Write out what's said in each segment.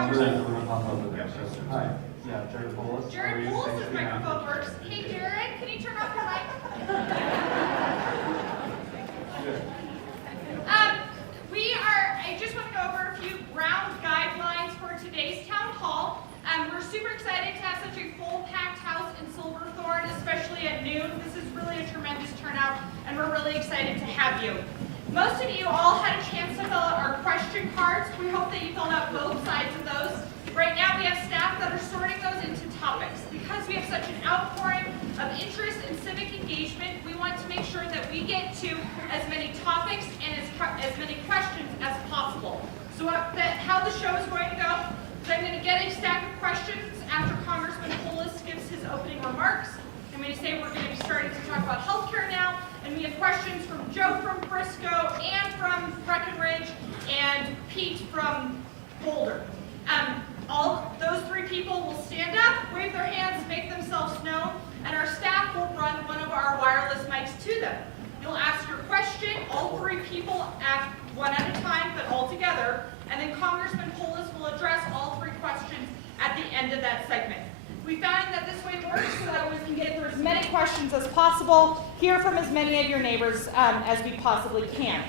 Congressman. Hi. Yeah, Jared Polis. Jared Polis' microphone works. Hey, Jared, can you turn off your mic? I just want to go over a few ground guidelines for today's town hall. We're super excited to have such a full packed house in Silverthorne, especially at noon. This is really a tremendous turnout, and we're really excited to have you. Most of you all had a chance to fill out our question cards. We hope that you filled out both sides of those. Right now we have staff that are sorting those into topics. Because we have such an outpouring of interest in civic engagement, we want to make sure that we get to as many topics and as many questions as possible. So how the show is going to go is I'm going to get a stack of questions after Congressman Polis gives his opening remarks. I'm going to say we're going to be starting to talk about healthcare now, and we have questions from Joe from Frisco, Ann from Breckenridge, and Pete from Boulder. All those three people will stand up, wave their hands, make themselves known, and our staff will run one of our wireless mics to them. You'll ask your question, all three people one at a time, but all together, and then Congressman Polis will address all three questions at the end of that segment. We found that this way works so that we can get through as many questions as possible, hear from as many of your neighbors as we possibly can.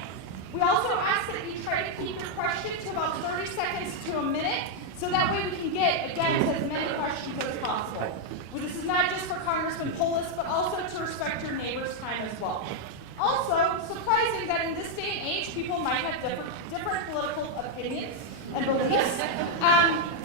We also ask that you try to keep your question to about 30 seconds to a minute, so that way we can get, again, to as many questions as possible. Well, this is not just for Congressman Polis, but also to respect your neighbor's time as well. Also, surprising that in this day and age, people might have different political opinions and beliefs.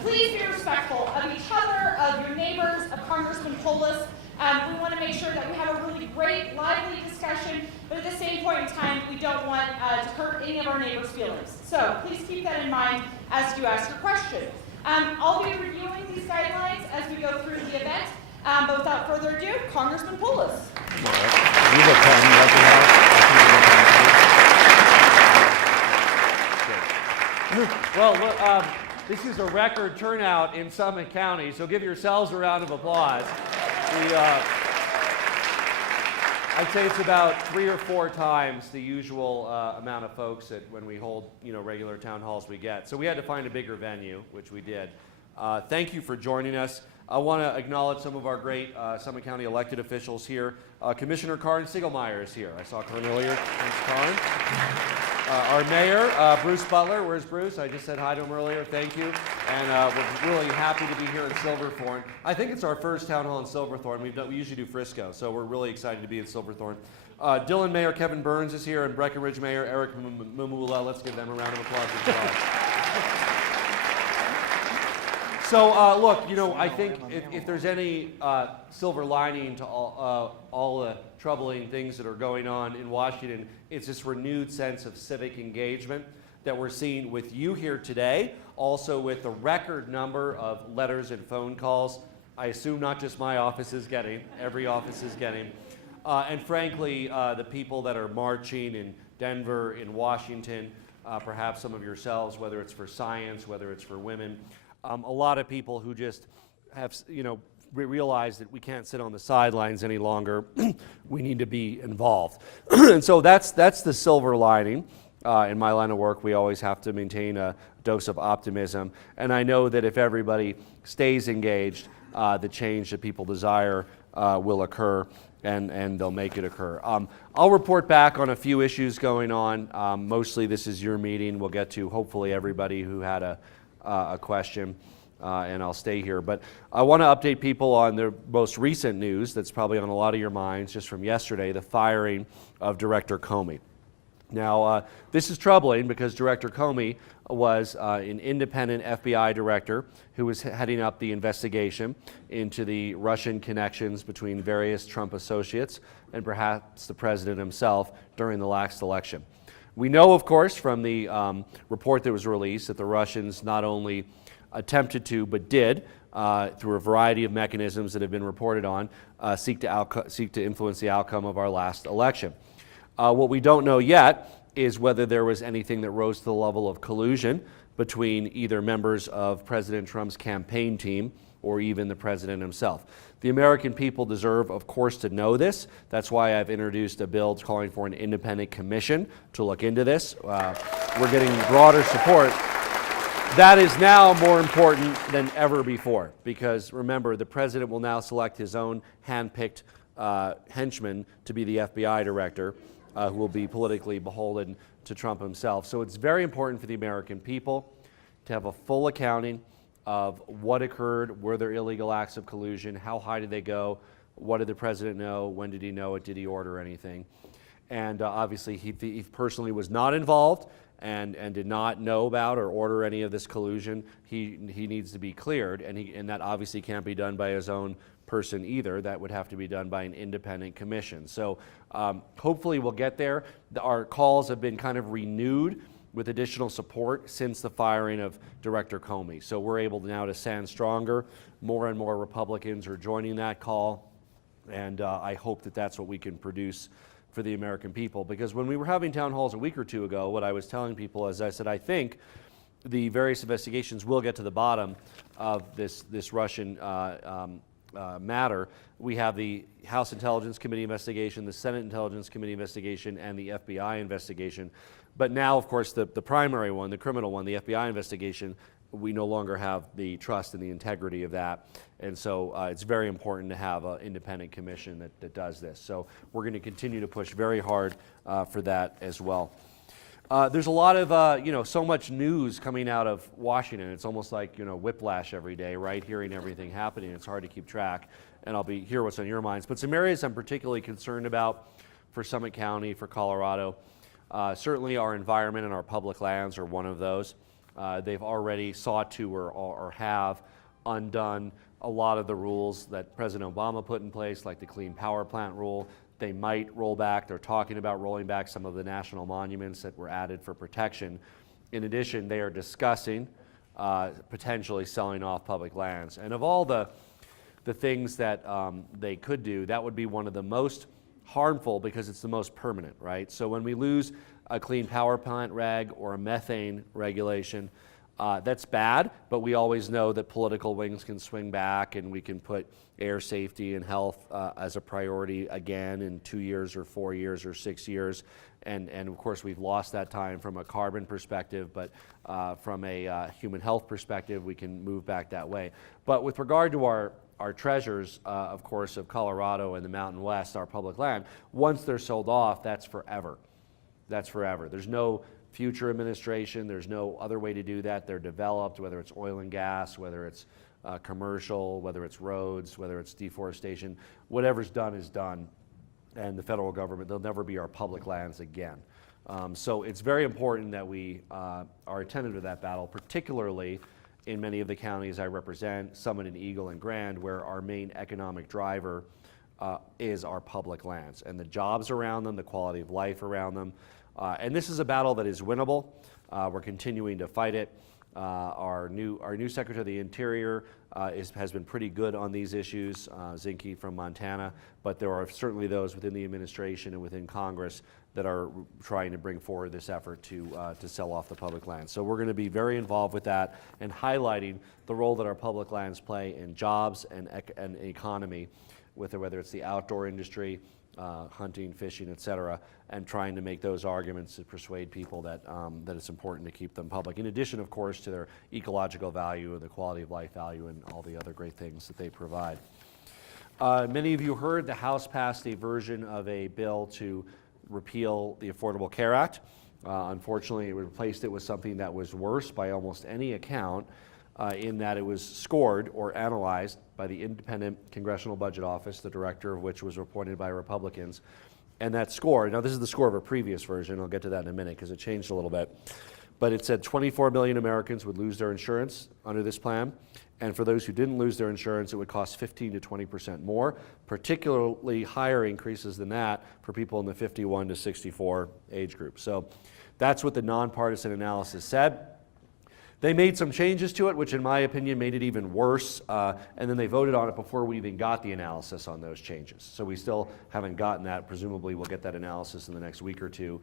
Please be respectful of each other, of your neighbors, of Congressman Polis. We want to make sure that we have a really great, lively discussion, but at the same point in time, we don't want to hurt any of our neighbors' feelings. So please keep that in mind as you ask your question. I'll be reviewing these guidelines as we go through the event, but without further ado, Congressman Polis. Well, look, this is a record turnout in Summit County, so give yourselves a round of applause. I'd say it's about 3 or 4 times the usual amount of folks that when we hold regular town halls we get. So we had to find a bigger venue, which we did. Thank you for joining us. I want to acknowledge some of our great Summit County elected officials here. Commissioner Karin Siegelmeier is here. I saw Karin earlier. Thanks, Karin. Our mayor, Bruce Butler. Where's Bruce? I just said hi to him earlier. Thank you. And we're really happy to be here in Silverthorne. I think it's our first town hall in Silverthorne. We usually do Frisco, so we're really excited to be in Silverthorne. Dillon Mayor Kevin Burns is here, and Breckenridge Mayor Eric Mamula. Let's give them a round of applause as well. So, look, I think if there's any silver lining to all the troubling things that are going on in Washington, it's this renewed sense of civic engagement that we're seeing with you here today, also with the record number of letters and phone calls. I assume not just my office is getting, every office is getting. And frankly, the people that are marching in Denver, in Washington, perhaps some of yourselves, whether it's for science, whether it's for women, a lot of people who just have, realize that we can't sit on the sidelines any longer. We need to be involved. And so that's the silver lining. In my line of work, we always have to maintain a dose of optimism. And I know that if everybody stays engaged, the change that people desire will occur, and they'll make it occur. I'll report back on a few issues going on. Mostly this is your meeting. We'll get to hopefully everybody who had a question. And I'll stay here. But I want to update people on the most recent news that's probably on a lot of your minds just from yesterday, the firing of Director Comey. Now, this is troubling because Director Comey was an independent FBI director who was heading up the investigation into the Russian connections between various Trump associates and perhaps the president himself during the last election. We know, of course, from the report that was released that the Russians not only attempted to, but did, through a variety of mechanisms that have been reported on, seek to influence the outcome of our last election. What we don't know yet is whether there was anything that rose to the level of collusion between either members of President Trump's campaign team or even the president himself. The American people deserve, of course, to know this. That's why I've introduced a bill calling for an independent commission to look into this. We're getting broader support. That is now more important than ever before, because remember, the president will now select his own hand-picked henchman to be the FBI director, who will be politically beholden to Trump himself. So it's very important for the American people to have a full accounting of what occurred, were there illegal acts of collusion, how high did they go, what did the president know, when did he know it, did he order anything? And obviously he personally was not involved and did not know about or order any of this collusion. He needs to be cleared, and that obviously can't be done by his own person either. That would have to be done by an independent commission. So hopefully we'll get there. Our calls have been kind of renewed with additional support since the firing of Director Comey. So we're able now to stand stronger. More and more Republicans are joining that call, and I hope that that's what we can produce for the American people. Because when we were having town halls a week or two ago, what I was telling people is I said, I think the various investigations will get to the bottom of this Russian matter. We have the House Intelligence Committee investigation, the Senate Intelligence Committee investigation, and the FBI investigation. But now, of course, the primary one, the criminal one, the FBI investigation, we no longer have the trust and the integrity of that. And so it's very important to have an independent commission that does this. So we're going to continue to push very hard for that as well. There's a lot of, so much news coming out of Washington. It's almost like, whiplash every day, right? Hearing everything happening. It's hard to keep track. And I'll hear what's on your minds. But some areas I'm particularly concerned about for Summit County, for Colorado. Certainly our environment and our public lands are one of those. They've already sought to or have undone a lot of the rules that President Obama put in place, like the Clean Power Plant rule. They might roll back. They're talking about rolling back some of the national monuments that were added for protection. In addition, they are discussing potentially selling off public lands. And of all the things that they could do, that would be one of the most harmful because it's the most permanent, right? So when we lose a Clean Power Plant reg or a methane regulation, that's bad, but we always know that political wings can swing back and we can put air safety and health as a priority again in 2 years or 4 years or 6 years. And of course, we've lost that time from a carbon perspective, but from a human health perspective, we can move back that way. But with regard to our treasures, of course, of Colorado and the Mountain West, our public land, once they're sold off, that's forever. That's forever. There's no future administration. There's no other way to do that. They're developed, whether it's oil and gas, whether it's commercial, whether it's roads, whether it's deforestation. Whatever's done is done. And the federal government, they'll never be our public lands again. So it's very important that we are attentive to that battle, particularly in many of the counties I represent, Summit and Eagle and Grand, where our main economic driver is our public lands and the jobs around them, the quality of life around them. And this is a battle that is winnable. We're continuing to fight it. Our new Secretary of the Interior has been pretty good on these issues, Zinke from Montana, but there are certainly those within the administration and within Congress that are trying to bring forward this effort to sell off the public lands. So we're going to be very involved with that and highlighting the role that our public lands play in jobs and economy, whether it's the outdoor industry, hunting, fishing, et cetera, and trying to make those arguments to persuade people that it's important to keep them public. In addition, of course, to their ecological value and the quality of life value and all the other great things that they provide. Many of you heard the House passed a version of a bill to repeal the Affordable Care Act. Unfortunately, it replaced it with something that was worse by almost any account, in that it was scored or analyzed by the Independent Congressional Budget Office, the director of which was appointed by Republicans. And that score, now this is the score of a previous version, I'll get to that in a minute because it changed a little bit, but it said 24 million Americans would lose their insurance under this plan, and for those who didn't lose their insurance, it would cost 15 to 20% more, particularly higher increases than that for people in the 51 to 64 age group. So that's what the nonpartisan analysis said. They made some changes to it, which in my opinion made it even worse, and then they voted on it before we even got the analysis on those changes. So we still haven't gotten that. Presumably we'll get that analysis in the next week or two,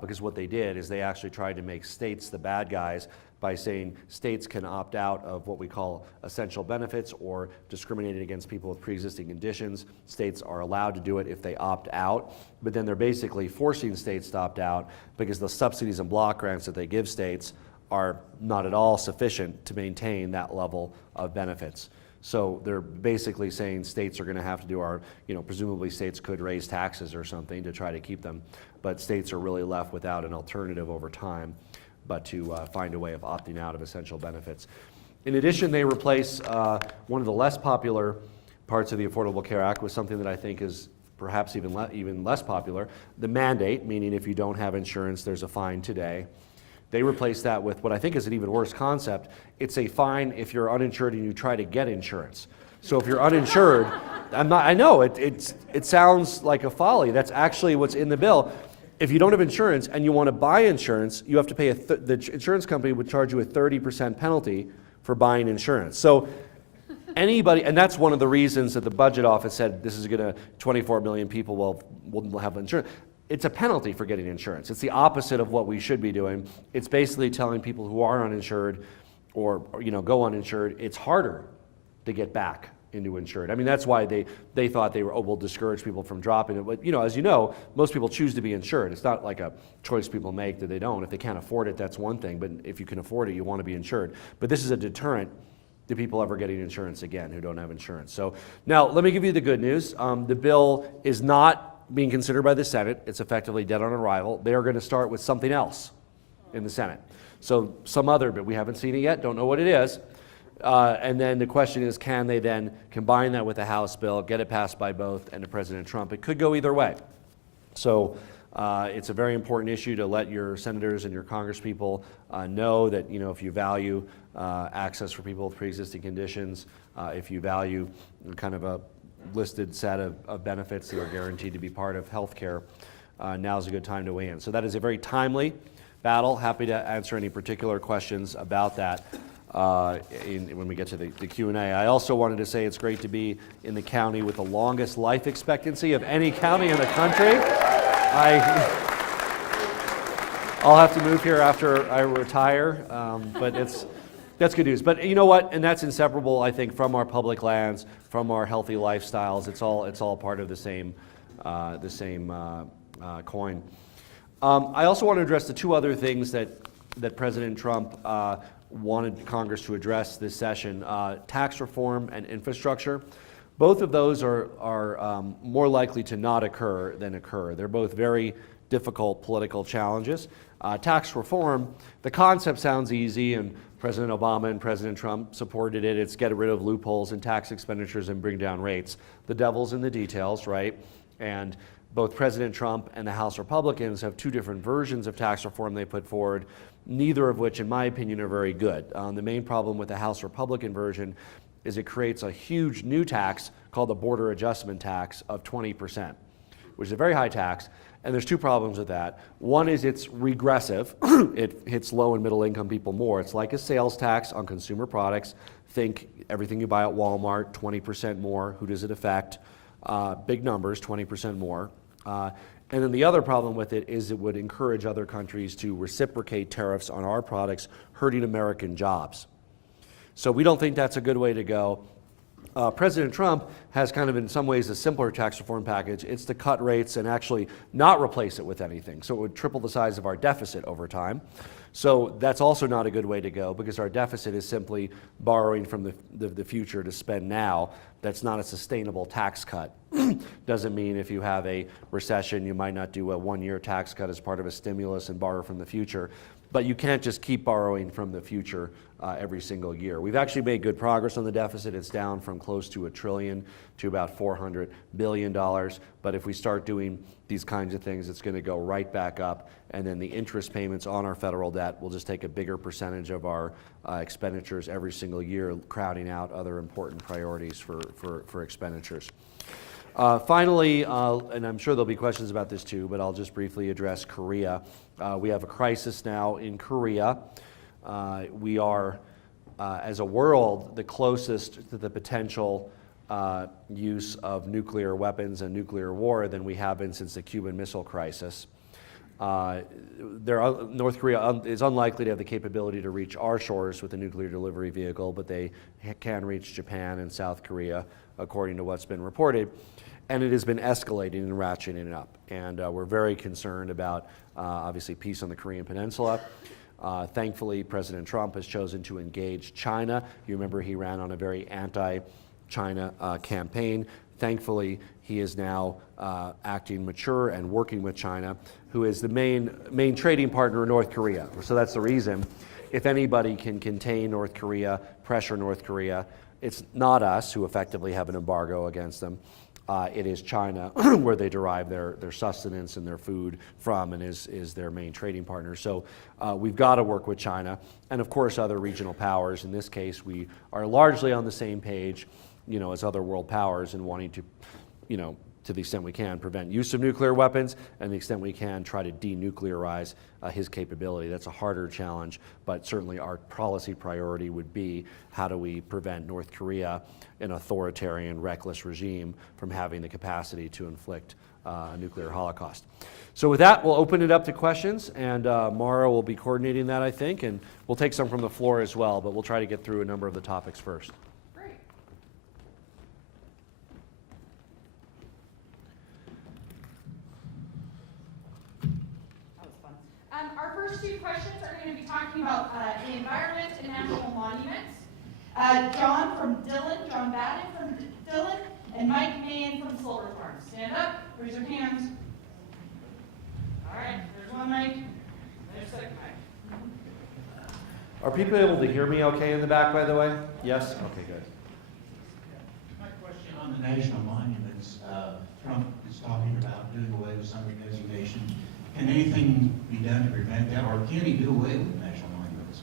because what they did is they actually tried to make states the bad guys by saying states can opt out of what we call essential benefits or discriminating against people with pre-existing conditions. States are allowed to do it if they opt out, but then they're basically forcing states to opt out because the subsidies and block grants that they give states are not at all sufficient to maintain that level of benefits. So they're basically saying states are going to have to do presumably states could raise taxes or something to try to keep them, but states are really left without an alternative over time, but to find a way of opting out of essential benefits. In addition, they replace one of the less popular parts of the Affordable Care Act with something that I think is perhaps even less popular, the mandate, meaning if you don't have insurance, there's a fine today. They replace that with what I think is an even worse concept. It's a fine if you're uninsured and you try to get insurance. So if you're uninsured, I know, it sounds like a folly. That's actually what's in the bill. If you don't have insurance and you want to buy insurance, you have to pay the insurance company would charge you a 30% penalty for buying insurance. So anybody, and that's one of the reasons that the budget office said this is going to, 24 million people will have insurance. It's a penalty for getting insurance. It's the opposite of what we should be doing. It's basically telling people who are uninsured or go uninsured, it's harder to get back into insured. I mean, that's why they thought they were, we'll discourage people from dropping it. But, as you know, most people choose to be insured. It's not like a choice people make that they don't. If they can't afford it, that's one thing. But if you can afford it, you want to be insured. But this is a deterrent to people ever getting insurance again who don't have insurance. So now let me give you the good news. The bill is not being considered by the Senate. It's effectively dead on arrival. They are going to start with something else in the Senate. So some other, but we haven't seen it yet, don't know what it is. And then the question is, can they then combine that with a House bill, get it passed by both and to President Trump? It could go either way. So it's a very important issue to let your senators and your congresspeople know that, if you value access for people with pre-existing conditions, if you value kind of a listed set of benefits that are guaranteed to be part of health care, now's a good time to weigh in. So that is a very timely battle. Happy to answer any particular questions about that when we get to the Q&A. I also wanted to say it's great to be in the county with the longest life expectancy of any county in the country. I'll have to move here after I retire, but that's good news. But you know what? And that's inseparable, I think, from our public lands, from our healthy lifestyles. It's all part of the same coin. I also want to address the two other things that President Trump wanted Congress to address this session: tax reform and infrastructure. Both of those are more likely to not occur than occur. They're both very difficult political challenges. Tax reform, the concept sounds easy, and President Obama and President Trump supported it. It's get rid of loopholes in tax expenditures and bring down rates. The devil's in the details, right? And both President Trump and the House Republicans have two different versions of tax reform they put forward, neither of which, in my opinion, are very good. The main problem with the House Republican version is it creates a huge new tax called the border adjustment tax of 20%, which is a very high tax. And there's two problems with that. One is it's regressive. It hits low and middle income people more. It's like a sales tax on consumer products. Think everything you buy at Walmart, 20% more. Who does it affect? Big numbers, 20% more. And then the other problem with it is it would encourage other countries to reciprocate tariffs on our products, hurting American jobs. So we don't think that's a good way to go. President Trump has kind of in some ways a simpler tax reform package. It's to cut rates and actually not replace it with anything. So it would triple the size of our deficit over time. So that's also not a good way to go because our deficit is simply borrowing from the future to spend now. That's not a sustainable tax cut. Doesn't mean if you have a recession, you might not do a one-year tax cut as part of a stimulus and borrow from the future. But you can't just keep borrowing from the future every single year. We've actually made good progress on the deficit. It's down from close to $1 trillion to about $400 billion. But if we start doing these kinds of things, it's going to go right back up. And then the interest payments on our federal debt will just take a bigger percentage of our expenditures every single year, crowding out other important priorities for expenditures. Finally, and I'm sure there'll be questions about this too, but I'll just briefly address Korea. We have a crisis now in Korea. We are, as a world, the closest to the potential use of nuclear weapons and nuclear war than we have been since the Cuban Missile Crisis. North Korea is unlikely to have the capability to reach our shores with a nuclear delivery vehicle, but they can reach Japan and South Korea, according to what's been reported. And it has been escalating and ratcheting it up. And we're very concerned about, obviously, peace on the Korean Peninsula. Thankfully, President Trump has chosen to engage China. You remember he ran on a very anti-China campaign. Thankfully, he is now acting mature and working with China, who is the main trading partner in North Korea. So that's the reason. If anybody can contain North Korea, pressure North Korea, it's not us who effectively have an embargo against them. It is China, where they derive their sustenance and their food from, and is their main trading partner. So we've got to work with China, and of course other regional powers. In this case, we are largely on the same page, as other world powers in wanting to, to the extent we can, prevent use of nuclear weapons, and the extent we can try to denuclearize his capability. That's a harder challenge, but certainly our policy priority would be how do we prevent North Korea, an authoritarian, reckless regime, from having the capacity to inflict a nuclear holocaust. So with that, we'll open it up to questions, and Mara will be coordinating that, I think, and we'll take some from the floor as well, but we'll try to get through a number of the topics first. Our first two questions are going to be talking about the environment and national monuments. John Baden from Dillon, and Mike Mahan from Silverthorne. Stand up, raise your hands. All right, there's one mic, there's the second mic. Are people able to hear me okay in the back, by the way? Yes? Okay, good. My question on the national monuments, Trump is talking about doing away with some of the designations. Can anything be done to prevent that, or can he do away with national monuments?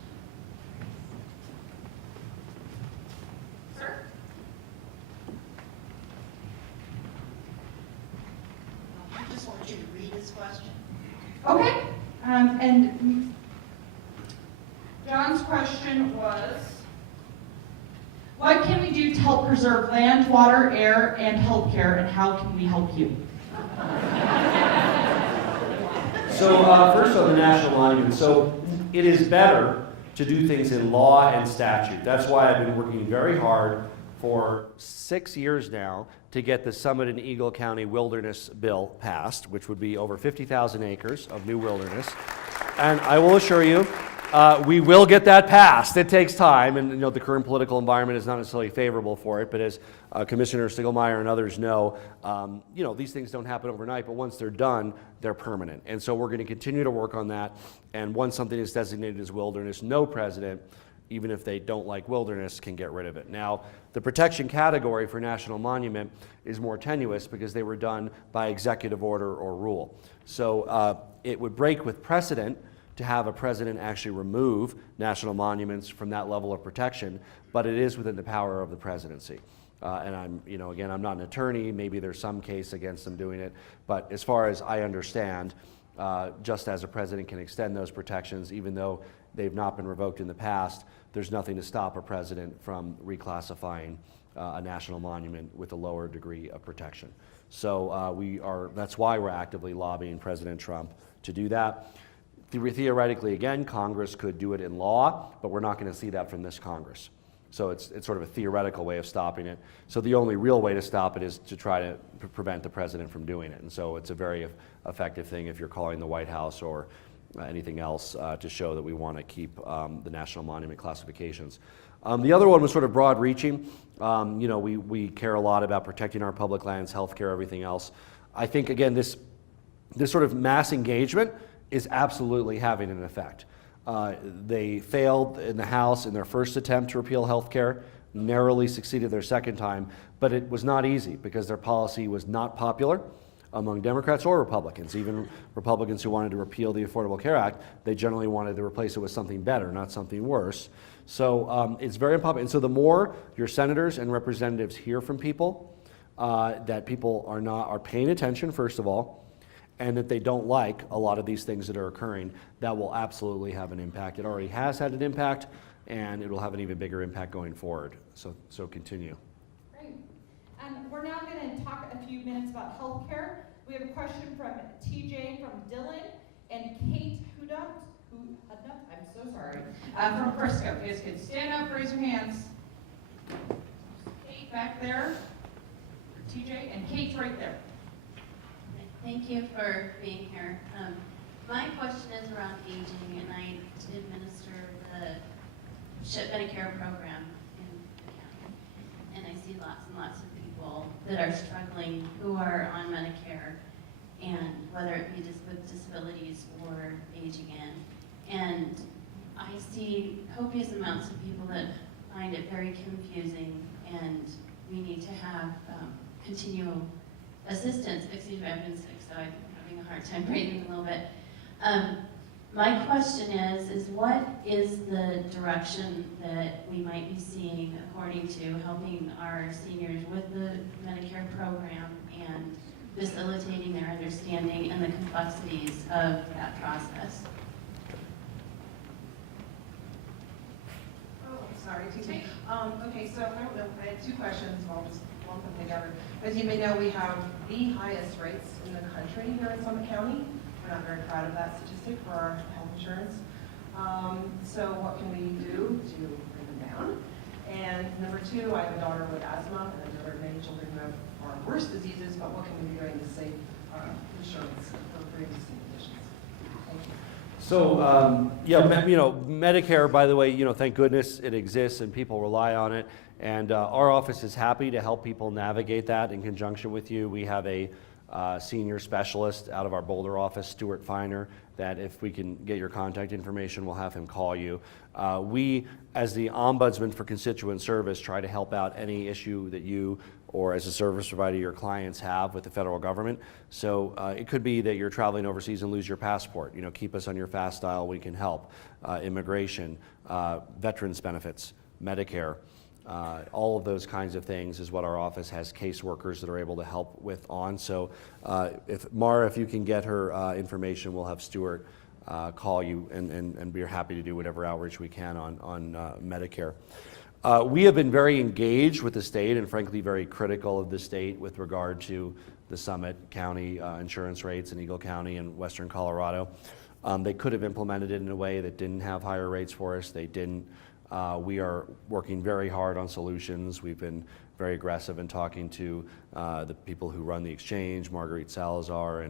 Sir? I just want you to read his question. Okay, and John's question was, what can we do to help preserve land, water, air, and healthcare, and how can we help you? So first on the national monument, so it is better to do things in law and statute. That's why I've been working very hard for 6 years now to get the Summit and Eagle County Wilderness Bill passed, which would be over 50,000 acres of new wilderness. And I will assure you, we will get that passed. It takes time, and the current political environment is not necessarily favorable for it, but as Commissioner Stiglmeyer and others know, these things don't happen overnight, but once they're done, they're permanent. And so we're going to continue to work on that, and once something is designated as wilderness, no president, even if they don't like wilderness, can get rid of it. Now, the protection category for national monument is more tenuous because they were done by executive order or rule. So it would break with precedent to have a president actually remove national monuments from that level of protection, but it is within the power of the presidency. And again, I'm not an attorney, maybe there's some case against them doing it, but as far as I understand, just as a president can extend those protections, even though they've not been revoked in the past, there's nothing to stop a president from reclassifying a national monument with a lower degree of protection. So that's why we're actively lobbying President Trump to do that. Theoretically, again, Congress could do it in law, but we're not going to see that from this Congress. So it's sort of a theoretical way of stopping it. So the only real way to stop it is to try to prevent the president from doing it. And so it's a very effective thing if you're calling the White House or anything else to show that we want to keep the national monument classifications. The other one was sort of broad-reaching. We care a lot about protecting our public lands, healthcare, everything else. I think, again, this sort of mass engagement is absolutely having an effect. They failed in the House in their first attempt to repeal health care, narrowly succeeded their second time, but it was not easy because their policy was not popular among Democrats or Republicans. Even Republicans who wanted to repeal the Affordable Care Act, they generally wanted to replace it with something better, not something worse. So it's very unpopular. And so the more your senators and representatives hear from people, that people are paying attention, first of all, and that they don't like a lot of these things that are occurring, that will absolutely have an impact. It already has had an impact, and it will have an even bigger impact going forward. So continue. Great. We're now going to talk a few minutes about healthcare. We have a question from TJ from Dillon and Kate Hudup, I'm so sorry, from Frisco. You guys can stand up, raise your hands. Kate back there, TJ, and Kate's right there. Thank you for being here. My question is around aging, and I administer the SHIP Medicare program in the county. And I see lots and lots of people that are struggling who are on Medicare, and whether it be with disabilities or aging in. And I see copious amounts of people that find it very confusing, and we need to have continual assistance. Excuse me, I've been sick, so I'm having a hard time breathing a little bit. My question is what is the direction that we might be seeing according to helping our seniors with the Medicare program and facilitating their understanding and the complexities of that process? Oh, sorry, TJ. Okay, so I don't know, I had two questions, I'll just lump them together. As you may know, we have the highest rates in the country here in Summit County. We're not very proud of that statistic for our health insurance. So what can we do to bring them down? And number two, I have a daughter with asthma, and I know there are many children who have far worse diseases, but what can we be doing to save insurance for pre-existing conditions? Thank you. So, yeah, you know, Medicare, by the way, you know, thank goodness it exists and people rely on it. And our office is happy to help people navigate that in conjunction with you. We have a senior specialist out of our Boulder office, Stuart Feiner, that if we can get your contact information, we'll have him call you. We, as the Ombudsman for Constituent Service, try to help out any issue that you or as a service provider your clients have with the federal government. So it could be that you're traveling overseas and lose your passport. You know, keep us on your fast dial, we can help. Immigration, veterans benefits, Medicare. All of those kinds of things is what our office has caseworkers that are able to help with on. So if Mara, if you can get her information, we'll have Stuart call you and we're happy to do whatever outreach we can on Medicare. We have been very engaged with the state and frankly very critical of the state with regard to the Summit County insurance rates in Eagle County and Western Colorado. They could have implemented it in a way that didn't have higher rates for us. They didn't. We are working very hard on solutions. We've been very aggressive in talking to the people who run the exchange, Marguerite Salazar,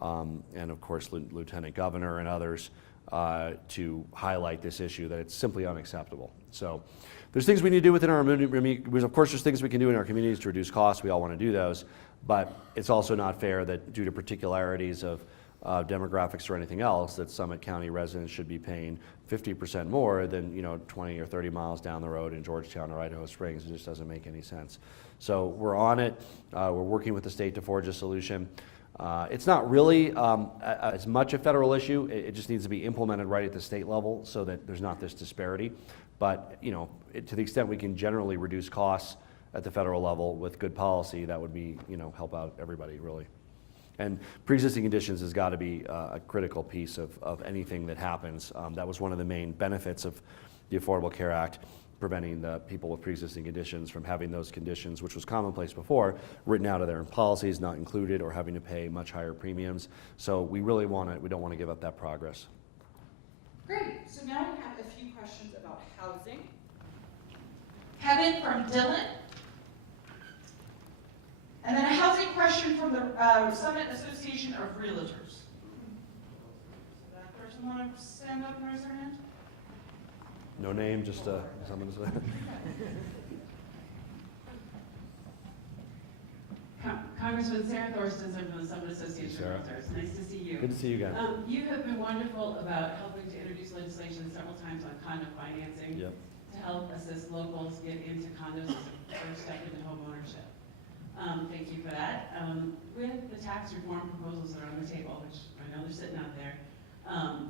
and of course Lieutenant Governor and others to highlight this issue that it's simply unacceptable. So there's things we need to do within our of course there's things we can do in our communities to reduce costs. We all want to do those, but it's also not fair that due to particularities of demographics or anything else, that Summit County residents should be paying 50% more than 20 or 30 miles down the road in Georgetown or Idaho Springs. It just doesn't make any sense. So we're on it. We're working with the state to forge a solution. It's not really as much a federal issue. It just needs to be implemented right at the state level so that there's not this disparity. But to the extent we can generally reduce costs at the federal level with good policy, that would be help out everybody really. And pre-existing conditions has got to be a critical piece of anything that happens. That was one of the main benefits of the Affordable Care Act, preventing the people with pre-existing conditions from having those conditions, which was commonplace before, written out of their policies, not included, or having to pay much higher premiums. So we really we don't want to give up that progress. Great, so now we have a few questions about housing. Kevin from Dillon. And then a housing question from the Summit Association of Realtors. Does that person want to stand up and raise their hand? No name, just someone to say. Congressman Sarah Thorstensen from the Summit Association of Realtors. Nice to see you. Good to see you again. You have been wonderful about helping to introduce legislation several times on condo financing to help assist locals get into condos as a first step into home ownership. Thank you for that. With the tax reform proposals that are on the table, which I know they're sitting out there,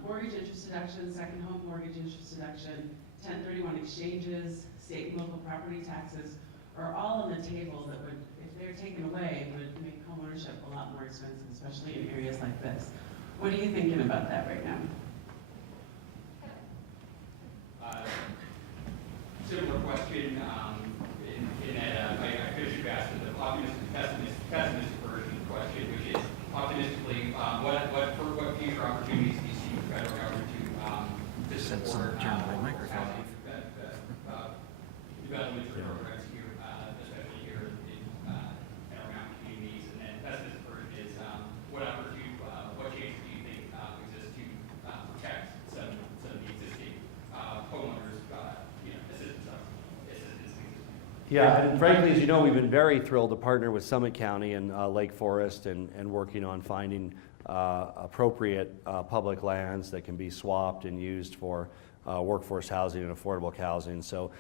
mortgage interest deduction, second home mortgage interest deduction, 1031 exchanges, state and local property taxes are all on the table that would, if they're taken away, would make home ownership a lot more expensive, especially in areas like this. What are you thinking about that right now? Similar question in that I could have asked the optimistic and pessimistic version of the question, which is optimistically, what future opportunities do you see for federal government to support development programs here, especially here in our mountain communities? And then pessimistic version is what changes do you think exist Yeah, and frankly, as you know, we've been very thrilled to partner with Summit County and Lake Forest and working on finding appropriate public lands that can be swapped and used for workforce housing and affordable housing. So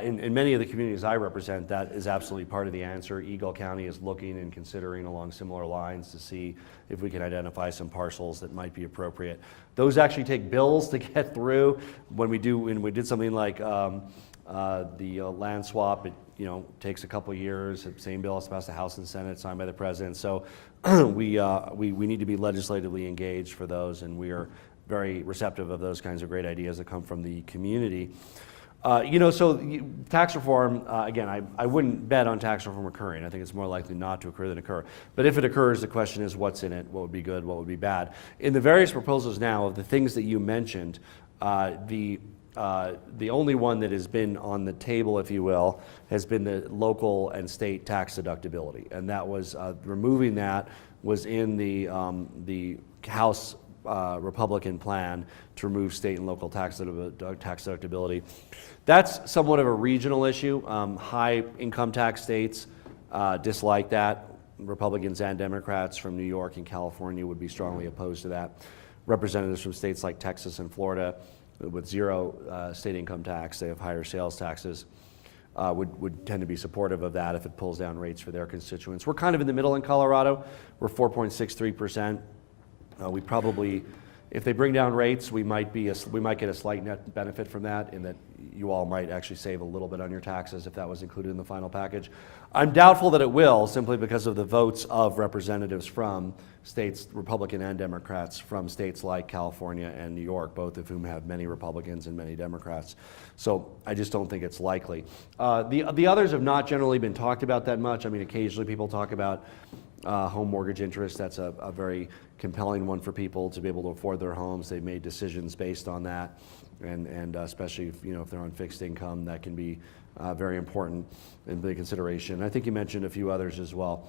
in many of the communities I represent, that is absolutely part of the answer. Eagle County is looking and considering along similar lines to see if we can identify some parcels that might be appropriate. Those actually take bills to get through. When we did something like the land swap, it takes a couple years. The same bill has to pass the House and Senate, signed by the president. So we need to be legislatively engaged for those, and we are very receptive of those kinds of great ideas that come from the community. Tax reform, again, I wouldn't bet on tax reform occurring. I think it's more likely not to occur than occur. But if it occurs, the question is what's in it, what would be good, what would be bad. In the various proposals now, of the things that you mentioned, the only one that has been on the table, if you will, has been the local and state tax deductibility. And that was, removing that was in the House Republican plan to remove state and local tax deductibility. That's somewhat of a regional issue. High income tax states dislike that. Republicans and Democrats from New York and California would be strongly opposed to that. Representatives from states like Texas and Florida with zero state income tax, they have higher sales taxes, would tend to be supportive of that if it pulls down rates for their constituents. We're kind of in the middle in Colorado. We're 4.63%. We probably, if they bring down rates, we might get a slight net benefit from that, in that you all might actually save a little bit on your taxes if that was included in the final package. I'm doubtful that it will, simply because of the votes of representatives from states, Republican and Democrats, from states like California and New York, both of whom have many Republicans and many Democrats. So I just don't think it's likely. The others have not generally been talked about that much. I mean, occasionally people talk about home mortgage interest. That's a very compelling one for people to be able to afford their homes. They've made decisions based on that, and especially if they're on fixed income, that can be very important in the consideration. I think you mentioned a few others as well.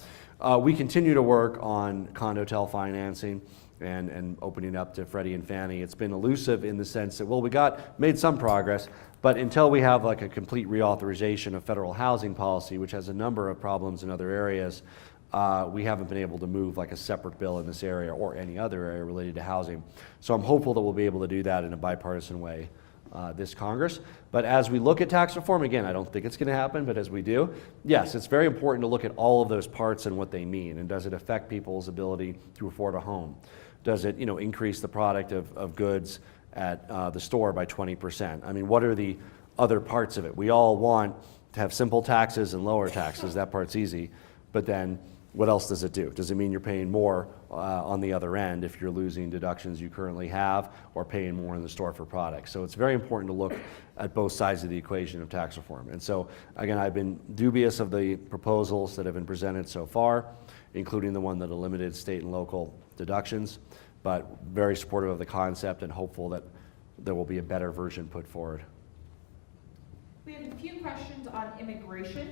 We continue to work on condo-tel financing and opening up to Freddie and Fannie. It's been elusive in the sense that, well, we made some progress, but until we have like a complete reauthorization of federal housing policy, which has a number of problems in other areas, we haven't been able to move like a separate bill in this area or any other area related to housing. So I'm hopeful that we'll be able to do that in a bipartisan way this Congress. But as we look at tax reform, again, I don't think it's going to happen, but as we do, yes, it's very important to look at all of those parts and what they mean. And does it affect people's ability to afford a home? Does it, increase the product of goods at the store by 20%? I mean, what are the other parts of it? We all want to have simple taxes and lower taxes. That part's easy. But then what else does it do? Does it mean you're paying more on the other end if you're losing deductions you currently have, or paying more in the store for products? So it's very important to look at both sides of the equation of tax reform. And so, again, I've been dubious of the proposals that have been presented so far, including the one that limited state and local deductions, but very supportive of the concept and hopeful that there will be a better version put forward. We have a few questions on immigration.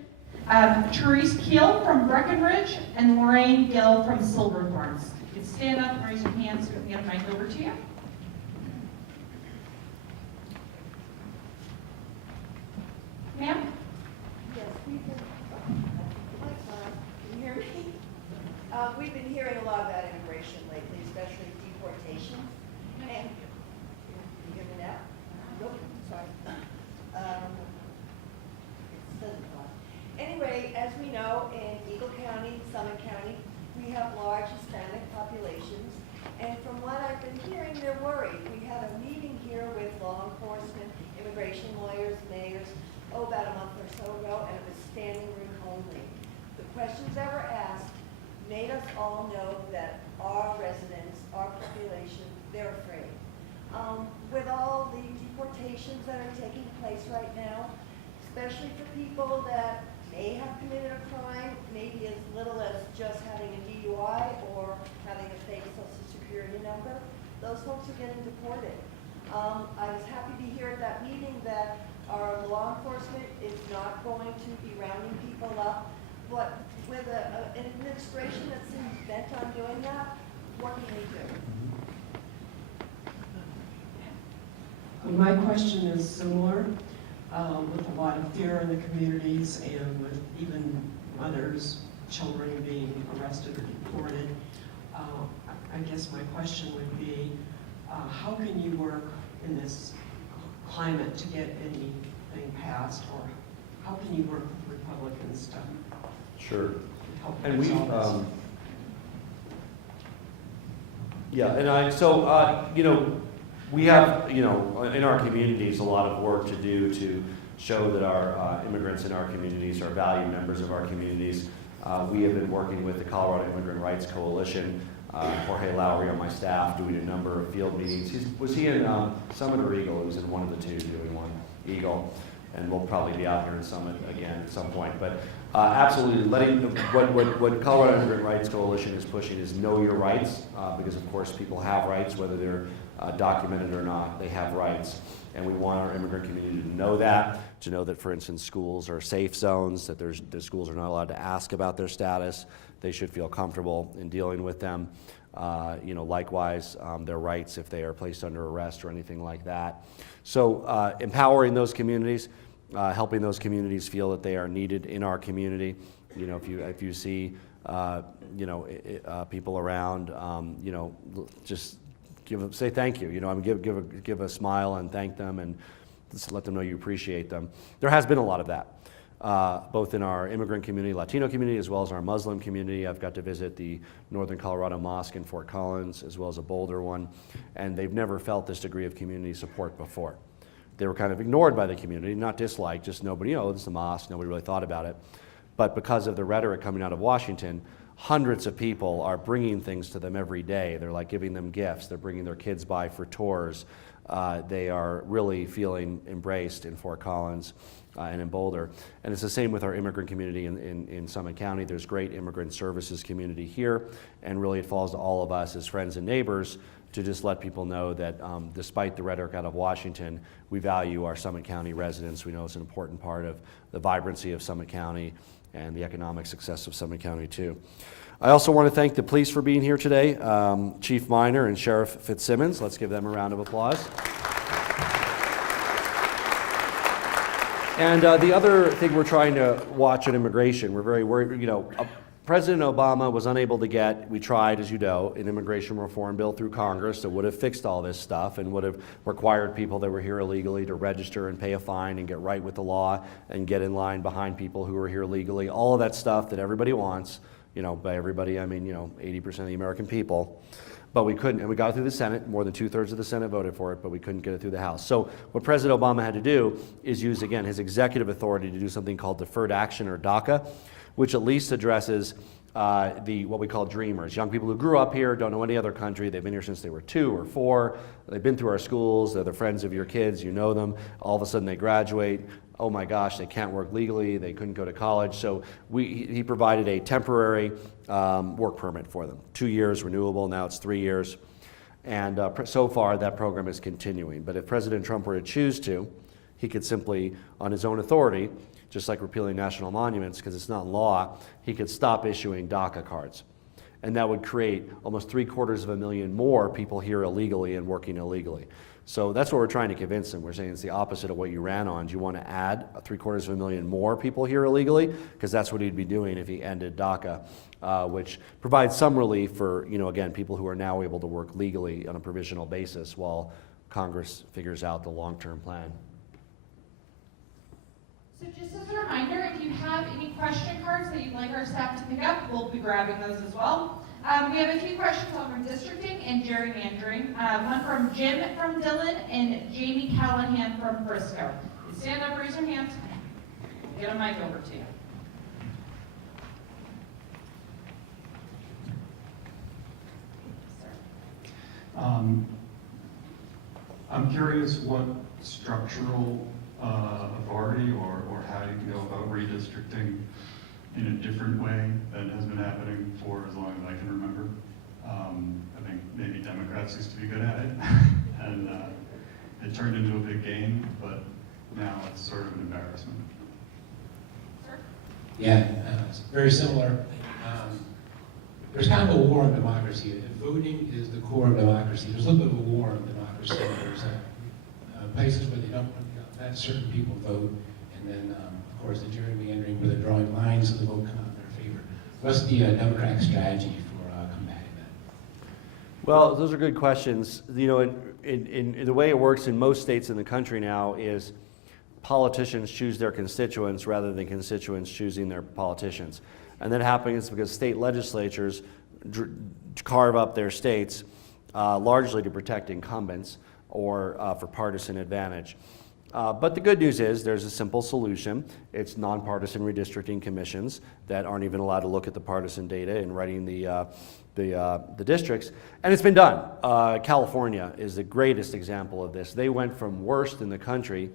Therese Keel from Breckenridge and Lorraine Gill from Silverthorne. You can stand up and raise your hand so we can get a mic over to you. Ma'am? Yes, we've been, can you hear me? We've been hearing a lot about immigration lately, especially deportation. And, you hear me now? Nope, sorry. Anyway, as we know, in Eagle County, Summit County, we have large Hispanic populations. And from what I've been hearing, they're worried. We had a meeting here with law enforcement, immigration lawyers, mayors, about a month or so ago, and it was standing room only. The questions that were asked made us all know that our residents, our population, they're afraid. With all the deportations that are taking place right now, especially for people that may have committed a crime, maybe as little as just having a DUI or having a fake social security number, those folks are getting deported. I was happy to hear at that meeting that our law enforcement is not going to be rounding people up, but with an administration that seems bent on doing that, what can we do? My question is similar. with a lot of fear in the communities and with even mothers, children being arrested or deported. I guess my question would be, how can you work in this climate to get anything passed, or how can you work with Republicans to Sure. help And we, resolve this? yeah, and we have, in our communities, a lot of work to do to show that our immigrants in our communities are valued members of our communities. We have been working with the Colorado Immigrant Rights Coalition, Jorge Lowry on my staff, doing a number of field meetings. Was he in Summit or Eagle? He was in one of the two, doing one, Eagle. And we'll probably be out here in Summit again at some point. But absolutely, what Colorado Immigrant Rights Coalition is pushing is know your rights, because of course people have rights, whether they're documented or not, they have rights. And we want our immigrant community to know that, for instance, schools are safe zones, that the schools are not allowed to ask about their status. They should feel comfortable in dealing with them. Likewise, their rights if they are placed under arrest or anything like that. So empowering those communities, helping those communities feel that they are needed in our community. If you see people around, just say thank you. Give a smile and thank them, and just let them know you appreciate them. There has been a lot of that, both in our immigrant community, Latino community, as well as our Muslim community. I've got to visit the Northern Colorado Mosque in Fort Collins, as well as a Boulder one, and they've never felt this degree of community support before. They were kind of ignored by the community, not disliked, just nobody, this is a mosque, nobody really thought about it. But because of the rhetoric coming out of Washington, hundreds of people are bringing things to them every day. They're like giving them gifts, they're bringing their kids by for tours. They are really feeling embraced in Fort Collins and in Boulder. And it's the same with our immigrant community in Summit County. There's great immigrant services community here, and really it falls to all of us as friends and neighbors to just let people know that despite the rhetoric out of Washington, we value our Summit County residents. We know it's an important part of the vibrancy of Summit County and the economic success of Summit County too. I also want to thank the police for being here today, Chief Minor and Sheriff Fitzsimmons. Let's give them a round of applause. And the other thing we're trying to watch in immigration, we're very worried, President Obama was unable to get, we tried, as you know, an immigration reform bill through Congress that would have fixed all this stuff and would have required people that were here illegally to register and pay a fine and get right with the law and get in line behind people who are here legally. All of that stuff that everybody wants, by everybody, I mean, 80% of the American people. But we couldn't, and we got it through the Senate. More than 2/3 of the Senate voted for it, but we couldn't get it through the House. So what President Obama had to do is use, again, his executive authority to do something called deferred action, or DACA, which at least addresses what we call dreamers, young people who grew up here, don't know any other country, they've been here since they were 2 or 4, they've been through our schools, they're the friends of your kids, you know them, all of a sudden they graduate, oh my gosh, they can't work legally, they couldn't go to college, so he provided a temporary work permit for them, 2 years renewable, now it's 3 years, and so far that program is continuing. But if President Trump were to choose to, he could simply, on his own authority, just like repealing national monuments, because it's not law, he could stop issuing DACA cards. And that would create almost 750,000 more people here illegally and working illegally. So that's what we're trying to convince him. We're saying it's the opposite of what you ran on. Do you want to add 750,000 more people here illegally? Because that's what he'd be doing if he ended DACA, which provides some relief for, again, people who are now able to work legally on a provisional basis while Congress figures out the long-term plan. So just as a reminder, if you have any question cards that you'd like our staff to pick up, we'll be grabbing those as well. We have a few questions on redistricting and gerrymandering. One from Jim from Dillon and Jamie Callahan from Frisco. Stand up, raise your hand. We'll get a mic over to you. I'm curious what structural authority or how you can go about redistricting in a different way than has been happening for as long as I can remember. I think maybe Democrats used to be good at it, and it turned into a big game, but now it's sort of an embarrassment. Yeah, it's very similar. There's kind of a war on democracy. If voting is the core of democracy, there's a little bit of a war on democracy. There's places where they don't want let certain people vote, and then, of course, the gerrymandering where they're drawing lines so the vote come out in their favor. What's the Democratic strategy for combating that? Well, those are good questions. You know, in the way it works in most states in the country now is politicians choose their constituents rather than constituents choosing their politicians. And that happens because state legislatures carve up their states largely to protect incumbents or for partisan advantage. But the good news is there's a simple solution. It's nonpartisan redistricting commissions that aren't even allowed to look at the partisan data in writing the districts, and it's been done. California is the greatest example of this. They went from worst in the country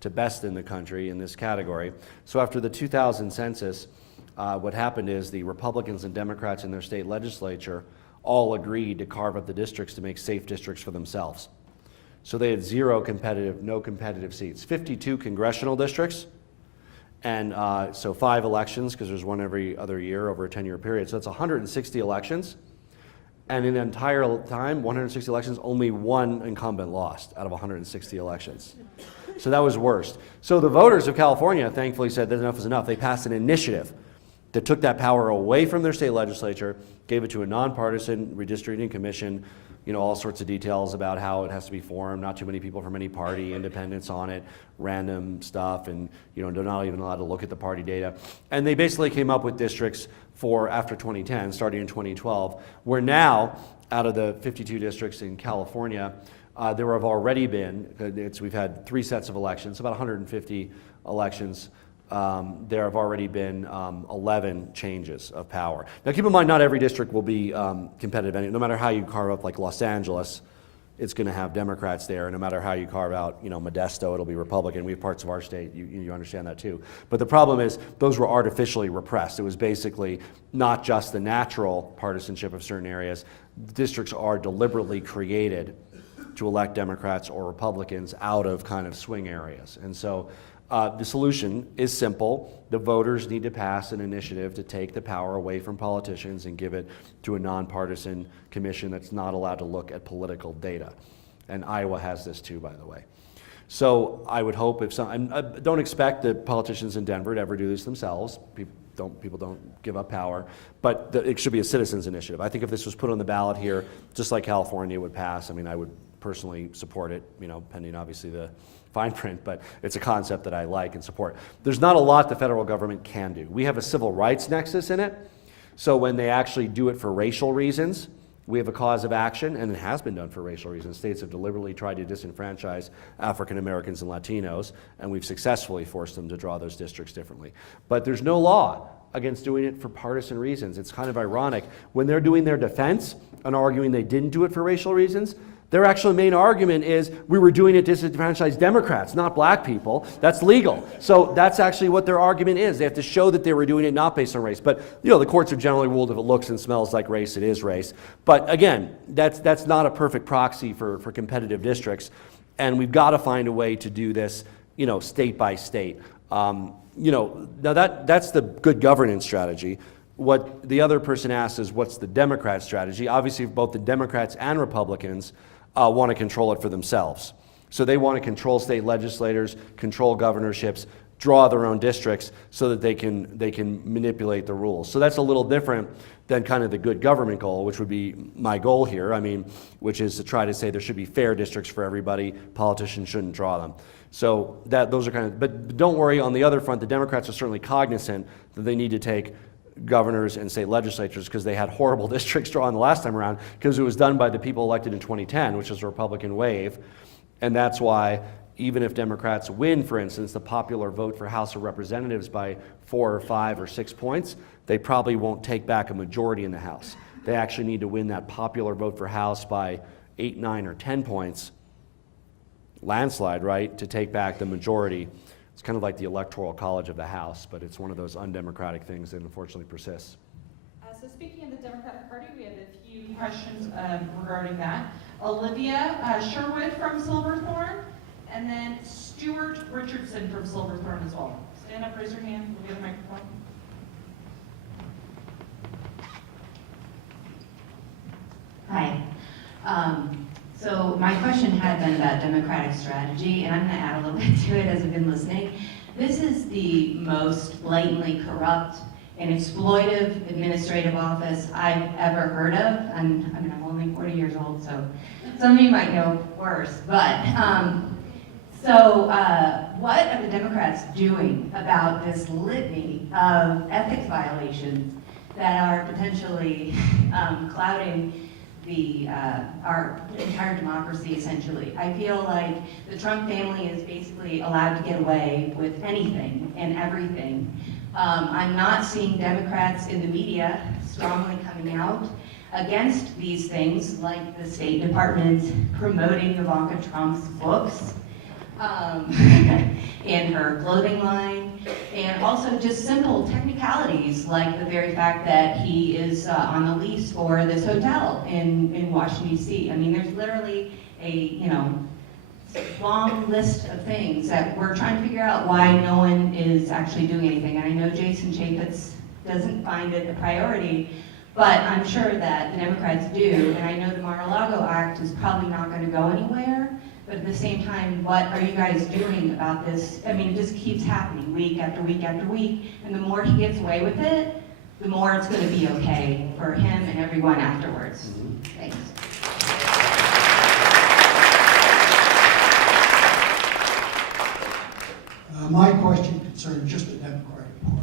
to best in the country in this category. So after the 2000 census, what happened is the Republicans and Democrats in their state legislature all agreed to carve up the districts to make safe districts for themselves. So they had no competitive seats. 52 congressional districts, and so 5 elections, because there's one every other year over a 10-year period. So that's 160 elections. And in the entire time, 160 elections, only one incumbent lost out of 160 elections. So that was worst. So the voters of California thankfully said that enough is enough. They passed an initiative that took that power away from their state legislature, gave it to a nonpartisan redistricting commission, you know, all sorts of details about how it has to be formed, not too many people from any party, independents on it, random stuff, and, you know, they're not even allowed to look at the party data. And they basically came up with districts for after 2010, starting in 2012, where now, out of the 52 districts in California, there have already been, we've had 3 sets of elections, about 150 elections. There have already been 11 changes of power. Now keep in mind, not every district will be competitive. No matter how you carve up like Los Angeles, it's going to have Democrats there. No matter how you carve out, you know, Modesto, it'll be Republican. We have parts of our state, you understand that too. But the problem is those were artificially repressed. It was basically not just the natural partisanship of certain areas. Districts are deliberately created to elect Democrats or Republicans out of kind of swing areas. And so the solution is simple. The voters need to pass an initiative to take the power away from politicians and give it to a nonpartisan commission that's not allowed to look at political data. And Iowa has this too, by the way. So I would hope if some, I don't expect the politicians in Denver to ever do this themselves. People don't give up power, but it should be a citizens initiative. I think if this was put on the ballot here, just like California, would pass. I mean, I would personally support it, you know, pending obviously the fine print, but it's a concept that I like and support. There's not a lot the federal government can do. We have a civil rights nexus in it, so when they actually do it for racial reasons, we have a cause of action, and it has been done for racial reasons. States have deliberately tried to disenfranchise African Americans and Latinos, and we've successfully forced them to draw those districts differently. But there's no law against doing it for partisan reasons. It's kind of ironic. When they're doing their defense and arguing they didn't do it for racial reasons, their actual main argument is we were doing it to disenfranchise Democrats, not black people. That's legal. So that's actually what their argument is. They have to show that they were doing it not based on race. But you know, the courts have generally ruled if it looks and smells like race, it is race. But again, that's not a perfect proxy for competitive districts. And we've got to find a way to do this, you know, state by state. You know, now that's the good governance strategy. What the other person asks is what's the Democrat strategy? Obviously, both the Democrats and Republicans want to control it for themselves. So they want to control state legislators, control governorships, draw their own districts so that they can manipulate the rules. So that's a little different than kind of the good government goal, which would be my goal here, I mean, which is to try to say there should be fair districts for everybody, politicians shouldn't draw them. So those are kind of, but don't worry, on the other front, the Democrats are certainly cognizant that they need to take governors and state legislatures because they had horrible districts drawn the last time around because it was done by the people elected in 2010, which was a Republican wave. And that's why even if Democrats win, for instance, the popular vote for House of Representatives by 4 or 5 or 6 points, they probably won't take back a majority in the House. They actually need to win that popular vote for House by 8, 9, or 10 points, landslide, right, to take back the majority. It's kind of like the Electoral College of the House, but it's one of those undemocratic things that unfortunately persists. So speaking of the Democratic Party, we have a few questions regarding that. Olivia Sherwood from Silverthorne, and then Stuart Richardson from Silverthorne as well. Stand up, raise your hand, we'll get a microphone. Hi. So my question had been about democratic strategy, and I'm going to add a little bit to it as I've been listening. This is the most blatantly corrupt and exploitive administrative office I've ever heard of. I'm only 40 years old, so some of you might know worse. But what are the Democrats doing about this litany of ethics violations that are potentially clouding our entire democracy, essentially? I feel like the Trump family is basically allowed to get away with anything and everything. I'm not seeing Democrats in the media strongly coming out against these things, like the State Department promoting Ivanka Trump's books and her clothing line, and also just simple technicalities like the very fact that he is on the lease for this hotel in Washington, D.C. I mean, there's literally a long list of things that we're trying to figure out why no one is actually doing anything. And I know Jason Chaffetz doesn't find it a priority, but I'm sure that the Democrats do. And I know the Mar-a-Lago Act is probably not going to go anywhere. But at the same time, what are you guys doing about this? I mean, it just keeps happening week after week after week. And the more he gets away with it, the more it's going to be okay for him and everyone afterwards. Thanks. My question concerns just the Democratic Party.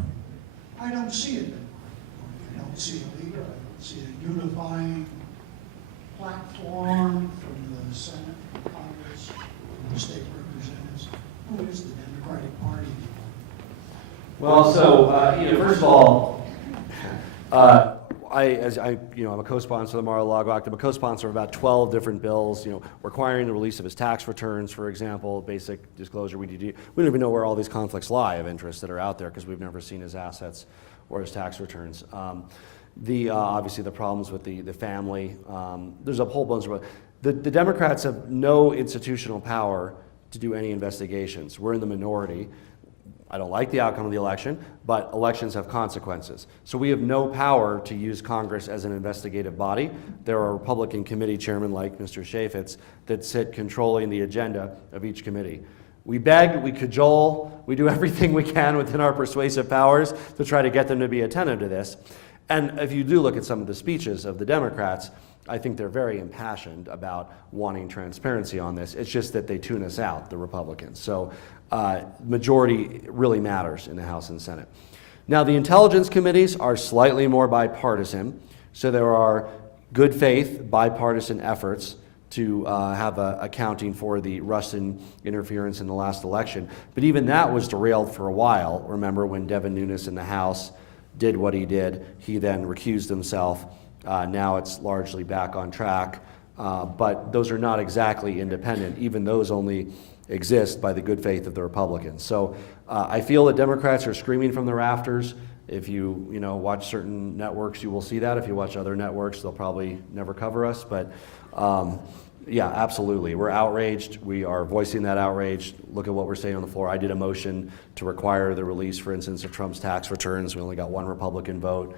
I don't see a Democratic Party. I don't see a leader. I don't see a unifying platform from the Senate, Congress, from the state representatives. Who is the Democratic Party? Well, so, first of all, I'm a co-sponsor of the Mar-a-Lago Act. I'm a co-sponsor of about 12 different bills, requiring the release of his tax returns, for example, basic disclosure. We don't even know where all these conflicts lie of interest that are out there because we've never seen his assets or his tax returns. Obviously the problems with the family. There's a whole bunch of, the Democrats have no institutional power to do any investigations. We're in the minority. I don't like the outcome of the election, but elections have consequences. So we have no power to use Congress as an investigative body. There are Republican committee chairmen like Mr. Chaffetz that sit controlling the agenda of each committee. We beg, we cajole, we do everything we can within our persuasive powers to try to get them to be attentive to this. And if you do look at some of the speeches of the Democrats, I think they're very impassioned about wanting transparency on this. It's just that they tune us out, the Republicans. So majority really matters in the House and Senate. Now, the intelligence committees are slightly more bipartisan. So there are good faith bipartisan efforts to have accounting for the Russian interference in the last election. But even that was derailed for a while. Remember when Devin Nunes in the House did what he did, he then recused himself. Now it's largely back on track. But those are not exactly independent. Even those only exist by the good faith of the Republicans. So I feel that Democrats are screaming from the rafters. If you watch certain networks, you will see that. If you watch other networks, they'll probably never cover us. But yeah, absolutely. We're outraged. We are voicing that outrage. Look at what we're saying on the floor. I did a motion to require the release, for instance, of Trump's tax returns. We only got one Republican vote.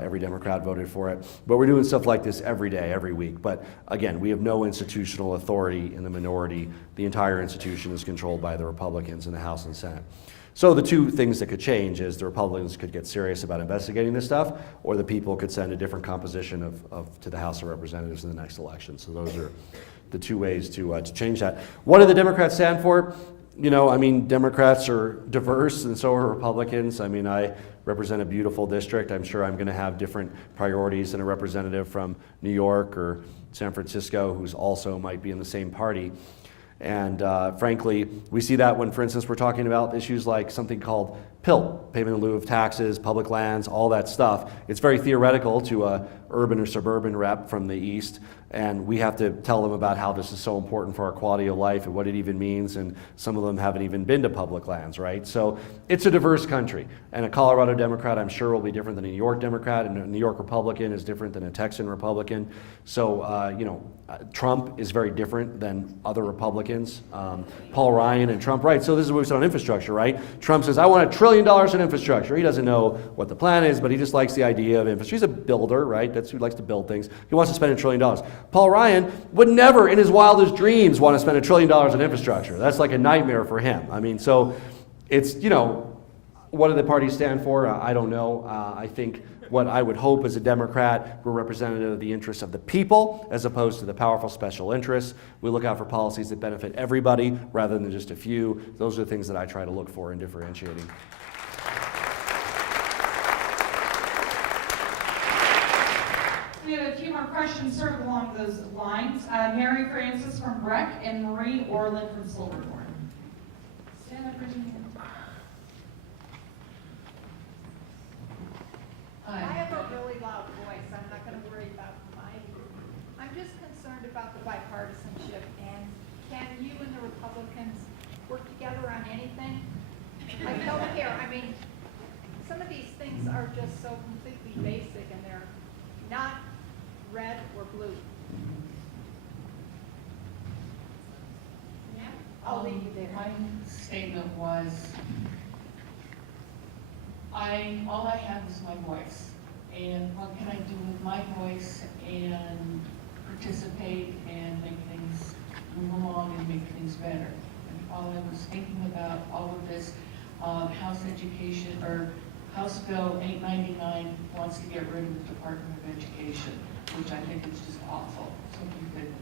Every Democrat voted for it. But we're doing stuff like this every day, every week. But again, we have no institutional authority in the minority. The entire institution is controlled by the Republicans in the House and Senate. So the two things that could change is the Republicans could get serious about investigating this stuff, or the people could send a different composition to the House of Representatives in the next election. So those are the two ways to change that. What do the Democrats stand for? Democrats are diverse, and so are Republicans. I represent a beautiful district. I'm sure I'm going to have different priorities than a representative from New York or San Francisco who's also might be in the same party. And frankly, we see that when, for instance, we're talking about issues like something called PILT, payment in lieu of taxes, public lands, all that stuff. It's very theoretical to a urban or suburban rep from the East, and we have to tell them about how this is so important for our quality of life and what it even means, and some of them haven't even been to public lands, right? So it's a diverse country, and a Colorado Democrat, I'm sure, will be different than a New York Democrat, and a New York Republican is different than a Texan Republican. So, Trump is very different than other Republicans. Paul Ryan and Trump, right? So this is what we saw on infrastructure, right? Trump says, I want $1 trillion in infrastructure. He doesn't know what the plan is, but he just likes the idea of infrastructure. He's a builder, right? That's who likes to build things. He wants to spend $1 trillion. Paul Ryan would never in his wildest dreams want to spend $1 trillion on infrastructure. That's like a nightmare for him. I mean, so it's, you know, what do the parties stand for? I don't know. I think what I would hope as a Democrat, we're representative of the interests of the people as opposed to the powerful special interests. We look out for policies that benefit everybody rather than just a few. Those are the things that I try to look for in differentiating. We have a few more questions sort of along those lines. Mary Francis from Breck and Marie Orland from Silverthorne. Stand up, Virginia. I have a really loud voice. I'm not going to worry about mine. I'm just concerned about the bipartisanship, and can you and the Republicans work together on anything? Like healthcare, I mean, some of these things are just so completely basic, and they're not red or blue. Yeah, I'll leave you there. My statement was, all I have is my voice, and what can I do with my voice and participate and make things move along and make things better. And while I was thinking about all of this, House Education, or House Bill 899 wants to get rid of the Department of Education, which I think is just awful. So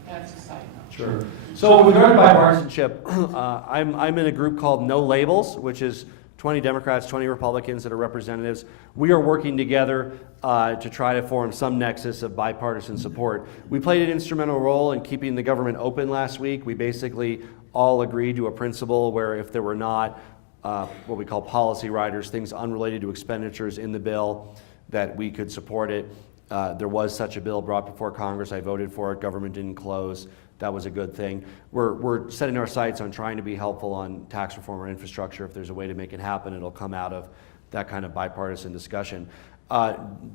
that's a side note. Sure. So with regard to bipartisanship, I'm in a group called No Labels, which is 20 Democrats, 20 Republicans that are representatives. We are working together to try to form some nexus of bipartisan support. We played an instrumental role in keeping the government open last week. We basically all agreed to a principle where if there were not what we call policy riders, things unrelated to expenditures in the bill, that we could support it. There was such a bill brought before Congress. I voted for it. Government didn't close. That was a good thing. We're setting our sights on trying to be helpful on tax reform or infrastructure. If there's a way to make it happen, it'll come out of that kind of bipartisan discussion.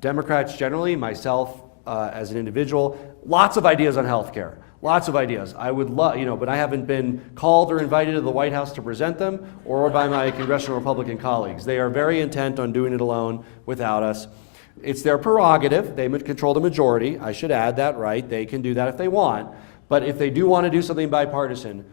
Democrats generally, myself as an individual, lots of ideas on health care. Lots of ideas. I would love, but I haven't been called or invited to the White House to present them or by my congressional Republican colleagues. They are very intent on doing it alone without us. It's their prerogative. They control the majority. I should add that, right? They can do that if they want. But if they do want to do something bipartisan,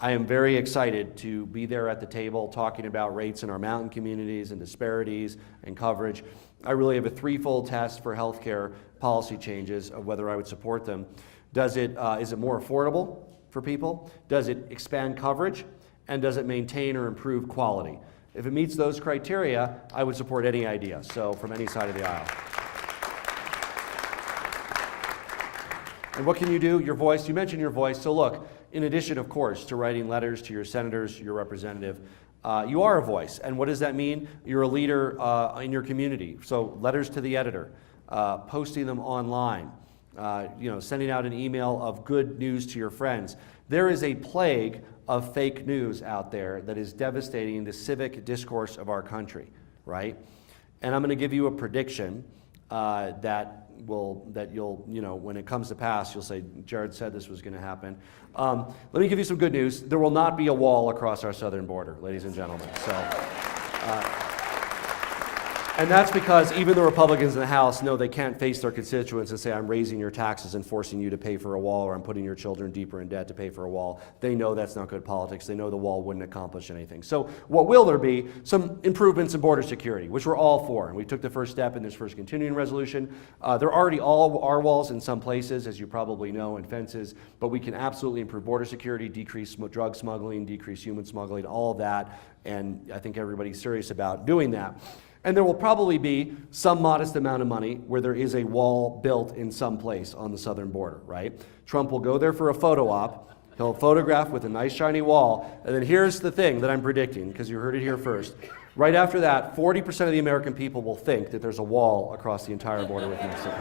I am very excited to be there at the table talking about rates in our mountain communities and disparities and coverage. I really have a threefold test for healthcare policy changes of whether I would support them. Is it more affordable for people? Does it expand coverage? And does it maintain or improve quality? If it meets those criteria, I would support any idea, so from any side of the aisle. And what can you do? Your voice, you mentioned your voice. So look, in addition, of course, to writing letters to your senators, your representative, you are a voice. And what does that mean? You're a leader in your community. So letters to the editor, posting them online, sending out an email of good news to your friends. There is a plague of fake news out there that is devastating the civic discourse of our country, right? And I'm going to give you a prediction that you'll, when it comes to pass, you'll say, Jared said this was going to happen. Let me give you some good news. There will not be a wall across our southern border, ladies and gentlemen. So, and that's because even the Republicans in the House know they can't face their constituents and say, I'm raising your taxes and forcing you to pay for a wall, or I'm putting your children deeper in debt to pay for a wall. They know that's not good politics. They know the wall wouldn't accomplish anything. So what will there be? Some improvements in border security, which we're all for. And we took the first step in this first continuing resolution. There already all are walls in some places, as you probably know, and fences, but we can absolutely improve border security, decrease drug smuggling, decrease human smuggling, all of that. And I think everybody's serious about doing that. And there will probably be some modest amount of money where there is a wall built in some place on the southern border, right? Trump will go there for a photo op. He'll photograph with a nice shiny wall. And then here's the thing that I'm predicting, because you heard it here first. Right after that, 40% of the American people will think that there's a wall across the entire border with Mexico.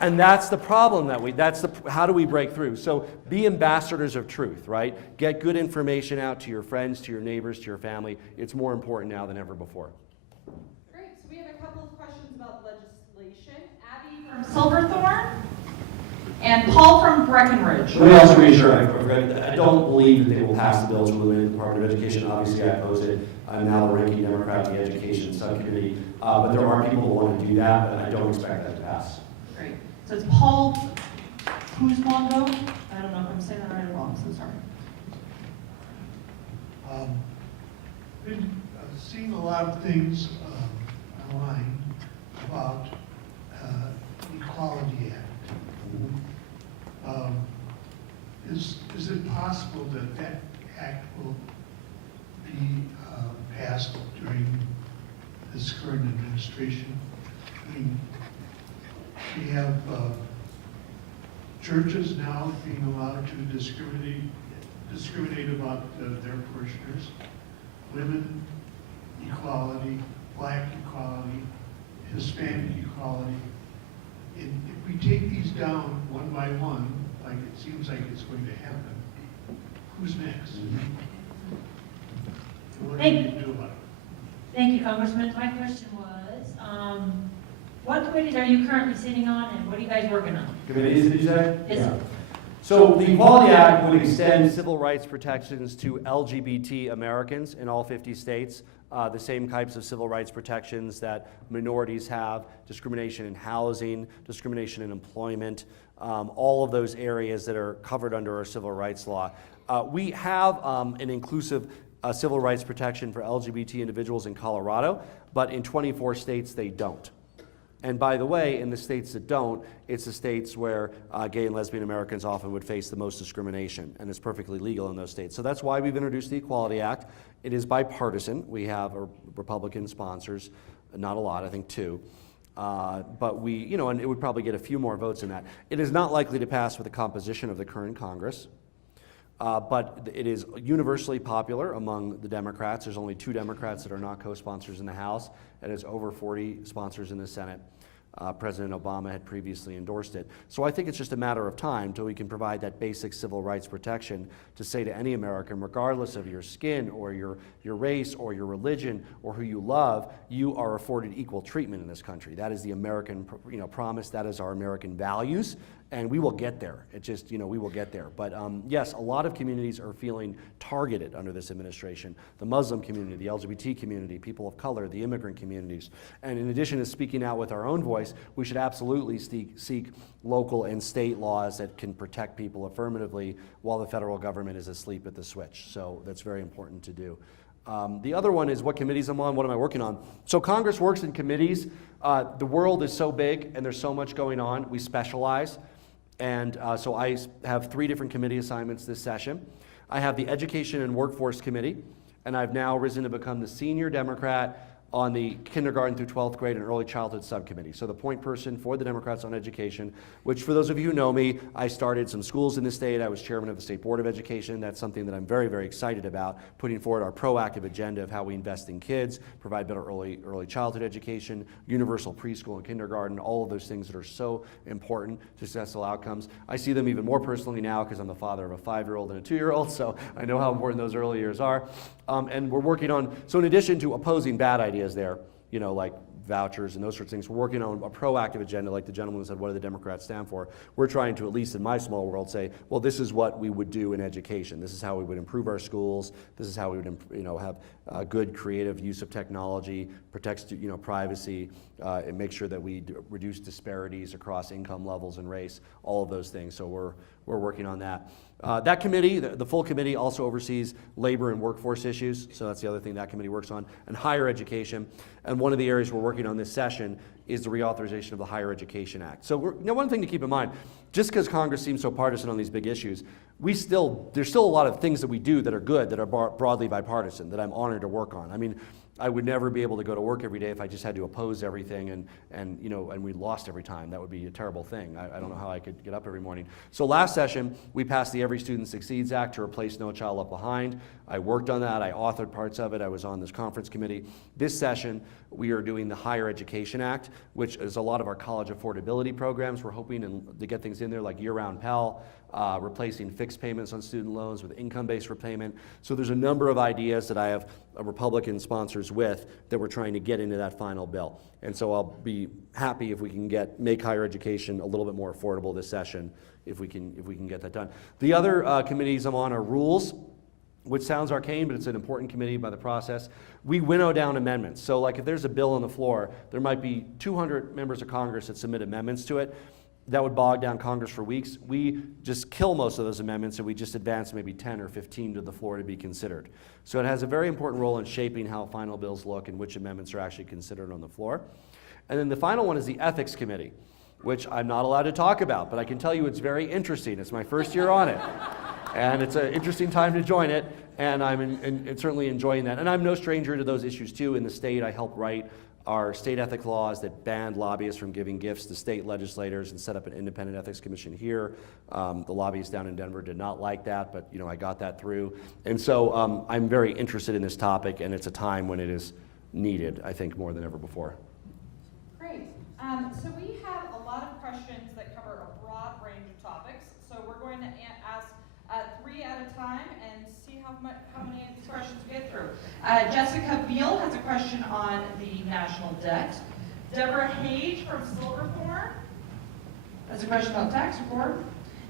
And that's the problem how do we break through? So be ambassadors of truth, right? Get good information out to your friends, to your neighbors, to your family. It's more important now than ever before. Great, so we have a couple of questions about legislation. Abby from Silverthorne and Paul from Breckenridge. Let me also reassure, I don't believe that they will pass the bill to eliminate the Department of Education. Obviously, I opposed it. I'm now the ranking Democrat in the Education Subcommittee. But there are people who want to do that, but I don't expect that to pass. Great. So it's Paul Kuzmondo. I don't know if I'm saying that right or wrong, so sorry. Been seeing a lot of things online about Equality Act. Is it possible that that act will be passed during this current administration? I mean, we have churches now being allowed to discriminate about their parishioners, women equality, black equality, Hispanic equality. If we take these down one by one, like it seems like it's going to happen, who's next? What do you do about it? Thank you, Congressman. My question was, what committees are you currently sitting on, and what are you guys working on? Committees, did you say? Yes. Yeah. So the Equality Act would extend civil rights protections to LGBT Americans in all 50 states, the same types of civil rights protections that minorities have, discrimination in housing, discrimination in employment, all of those areas that are covered under our civil rights law. We have an inclusive civil rights protection for LGBT individuals in Colorado, but in 24 states they don't. And by the way, in the states that don't, it's the states where gay and lesbian Americans often would face the most discrimination, and it's perfectly legal in those states. So that's why we've introduced the Equality Act. It is bipartisan. We have Republican sponsors, not a lot, I think 2. But we, you know, and it would probably get a few more votes in that. It is not likely to pass with the composition of the current Congress. But it is universally popular among the Democrats. There's only 2 Democrats that are not co-sponsors in the House, and it's over 40 sponsors in the Senate. President Obama had previously endorsed it. So I think it's just a matter of time till we can provide that basic civil rights protection to say to any American, regardless of your skin or your race or your religion or who you love, you are afforded equal treatment in this country. That is the American promise. That is our American values. And we will get there. It just, we will get there. But yes, a lot of communities are feeling targeted under this administration. The Muslim community, the LGBT community, people of color, the immigrant communities. And in addition to speaking out with our own voice, we should absolutely seek local and state laws that can protect people affirmatively while the federal government is asleep at the switch. So that's very important to do. The other one is what committees I'm on, what am I working on? So Congress works in committees. The world is so big and there's so much going on, we specialize. And so I have 3 different committee assignments this session. I have the Education and Workforce Committee, and I've now risen to become the senior Democrat on the kindergarten through 12th grade and early childhood subcommittee. So the point person for the Democrats on education, which for those of you who know me, I started some schools in the state. I was chairman of the State Board of Education. That's something that I'm very, very excited about, putting forward our proactive agenda of how we invest in kids, provide better early childhood education, universal preschool and kindergarten, all of those things that are so important to successful outcomes. I see them even more personally now because I'm the father of a 5-year-old and a 2-year-old, so I know how important those early years are. And we're working on, so in addition to opposing bad ideas there, like vouchers and those sorts of things, we're working on a proactive agenda, like the gentleman said, what do the Democrats stand for? We're trying to, at least in my small world, say, well, this is what we would do in education. This is how we would improve our schools. This is how we would, have good creative use of technology, protect, privacy, and make sure that we reduce disparities across income levels and race, all of those things. So we're working on that. That committee, the full committee, also oversees labor and workforce issues, so that's the other thing that committee works on, and higher education. And one of the areas we're working on this session is the reauthorization of the Higher Education Act. So one thing to keep in mind, just because Congress seems so partisan on these big issues, there's still a lot of things that we do that are good, that are broadly bipartisan, that I'm honored to work on. I mean, I would never be able to go to work every day if I just had to oppose everything and we lost every time. That would be a terrible thing. I don't know how I could get up every morning. So last session, we passed the Every Student Succeeds Act to replace No Child Left Behind. I worked on that. I authored parts of it. I was on this conference committee. This session, we are doing the Higher Education Act, which is a lot of our college affordability programs. We're hoping to get things in there like year-round Pell, replacing fixed payments on student loans with income-based repayment. So there's a number of ideas that I have Republican sponsors with that we're trying to get into that final bill. And so I'll be happy if we can make higher education a little bit more affordable this session, if we can get that done. The other committees I'm on are rules, which sounds arcane, but it's an important committee by the process. We winnow down amendments. So like if there's a bill on the floor, there might be 200 members of Congress that submit amendments to it. that would bog down Congress for weeks. We just kill most of those amendments and we just advance maybe 10 or 15 to the floor to be considered. So it has a very important role in shaping how final bills look and which amendments are actually considered on the floor. And then the final one is the Ethics Committee, which I'm not allowed to talk about, but I can tell you it's very interesting. It's my first year on it. And it's an interesting time to join it, and I'm certainly enjoying that. And I'm no stranger to those issues too. In the state, I helped write our state ethics laws that banned lobbyists from giving gifts to state legislators and set up an independent ethics commission here. The lobbyists down in Denver did not like that, but I got that through. And so I'm very interested in this topic, and it's a time when it is needed, I think, more than ever before. Great. So we have a lot of questions that cover a broad range of topics. So we're going to ask 3 at a time and see how many of these questions we get through. Jessica Beal has a question on the national debt. Deborah Hage from Silverthorne has a question about tax reform.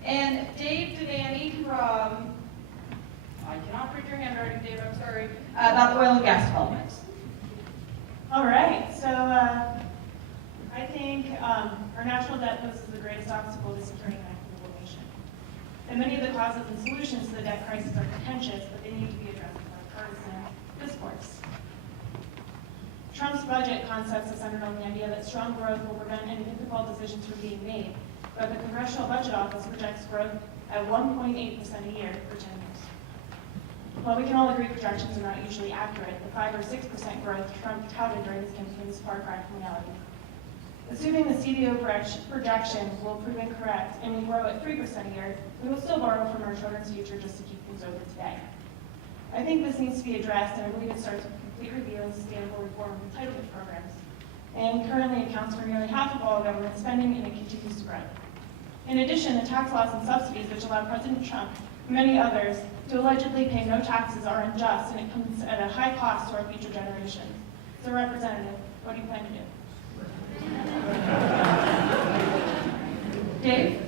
And Dave Denani from, I cannot read your handwriting, Dave, I'm sorry, about oil and gas development. All right, so I think our national debt poses the greatest obstacle to securing an equitable nation. And many of the causes and solutions to the debt crisis are contentious, but they need to be addressed with bipartisan discourse. Trump's budget concepts are centered on the idea that strong growth will prevent any difficult decisions from being made, but the Congressional Budget Office projects growth at 1.8% a year for 10 years. While we can all agree projections are not usually accurate, the 5 or 6% growth Trump touted during his campaign is far cry from reality. Assuming the CBO projection will prove incorrect and we grow at 3% a year, we will still borrow from our children's future just to keep things over today. I think this needs to be addressed, and I believe it starts with complete review and sustainable reform of entitlement programs. And currently accounts for nearly half of all government spending, and it continues to grow. In addition, the tax laws and subsidies which allow President Trump and many others to allegedly pay no taxes are unjust, and it comes at a high cost to our future generations. So, Representative, what do you plan to do? Dave?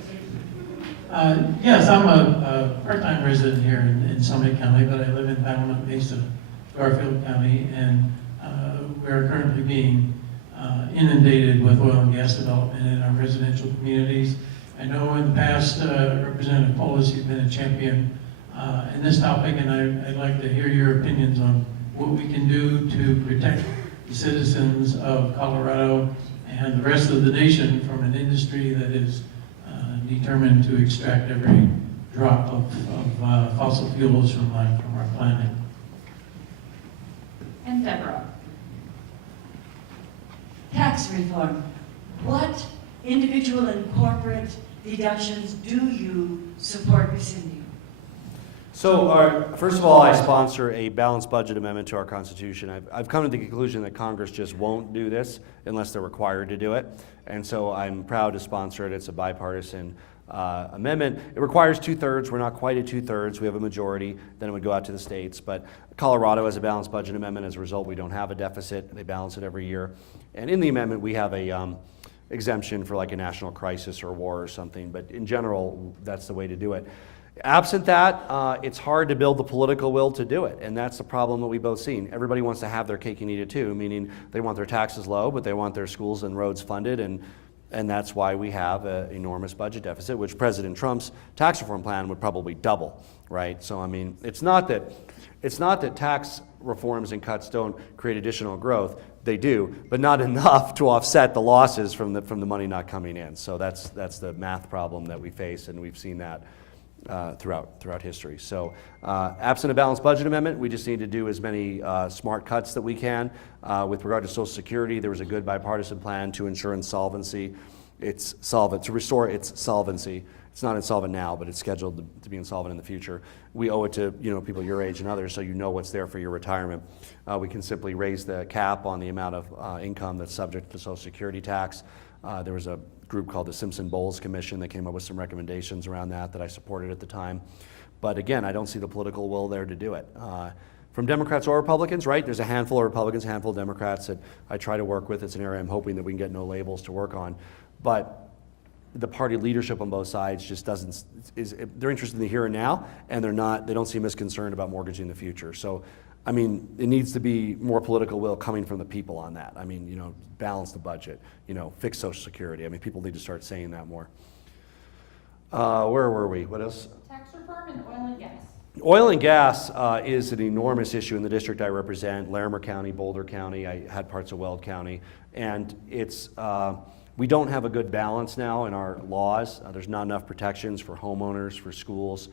Yes, I'm a part-time resident here in Summit County, but I live in Panama Mesa, Garfield County, and we're currently being inundated with oil and gas development in our residential communities. I know in the past, Representative Polis, you've been a champion in this topic, and I'd like to hear your opinions on what we can do to protect the citizens of Colorado and the rest of the nation from an industry that is determined to extract every drop of fossil fuels from our planet. And Deborah. Tax reform. What individual and corporate deductions do you support rescinding? So, first of all, I sponsor a balanced budget amendment to our Constitution. I've come to the conclusion that Congress just won't do this unless they're required to do it. And so I'm proud to sponsor it. It's a bipartisan amendment. It requires 2/3. We're not quite at 2/3. We have a majority. Then it would go out to the states. But Colorado has a balanced budget amendment. As a result, we don't have a deficit. They balance it every year. And in the amendment, we have a exemption for like a national crisis or war or something. But in general, that's the way to do it. Absent that, it's hard to build the political will to do it, and that's the problem that we've both seen. Everybody wants to have their cake and eat it too, meaning they want their taxes low, but they want their schools and roads funded, and that's why we have an enormous budget deficit, which President Trump's tax reform plan would probably double, right? So I mean, it's not that tax reforms and cuts don't create additional growth. They do, but not enough to offset the losses from the money not coming in. So that's the math problem that we face, and we've seen that throughout history. So absent a balanced budget amendment, we just need to do as many smart cuts that we can. With regard to Social Security, there was a good bipartisan plan to ensure insolvency. To restore its solvency. It's not insolvent now, but it's scheduled to be insolvent in the future. We owe it to people your age and others, so you know what's there for your retirement. We can simply raise the cap on the amount of income that's subject to Social Security tax. There was a group called the Simpson-Bowles Commission that came up with some recommendations around that I supported at the time. But again, I don't see the political will there to do it. From Democrats or Republicans, right? There's a handful of Republicans, a handful of Democrats that I try to work with. It's an area I'm hoping that we can get no labels to work on. But the party leadership on both sides just they're interested in the here and now, and they don't seem as concerned about mortgaging the future. So I mean, it needs to be more political will coming from the people on that. I mean, you know, balance the budget, you know, fix Social Security. I mean, people need to start saying that more. Where were we? What else? Tax reform and oil and gas. Oil and gas is an enormous issue in the district I represent, Larimer County, Boulder County. I had parts of Weld County. And it's, we don't have a good balance now in our laws. There's not enough protections for homeowners, for schools.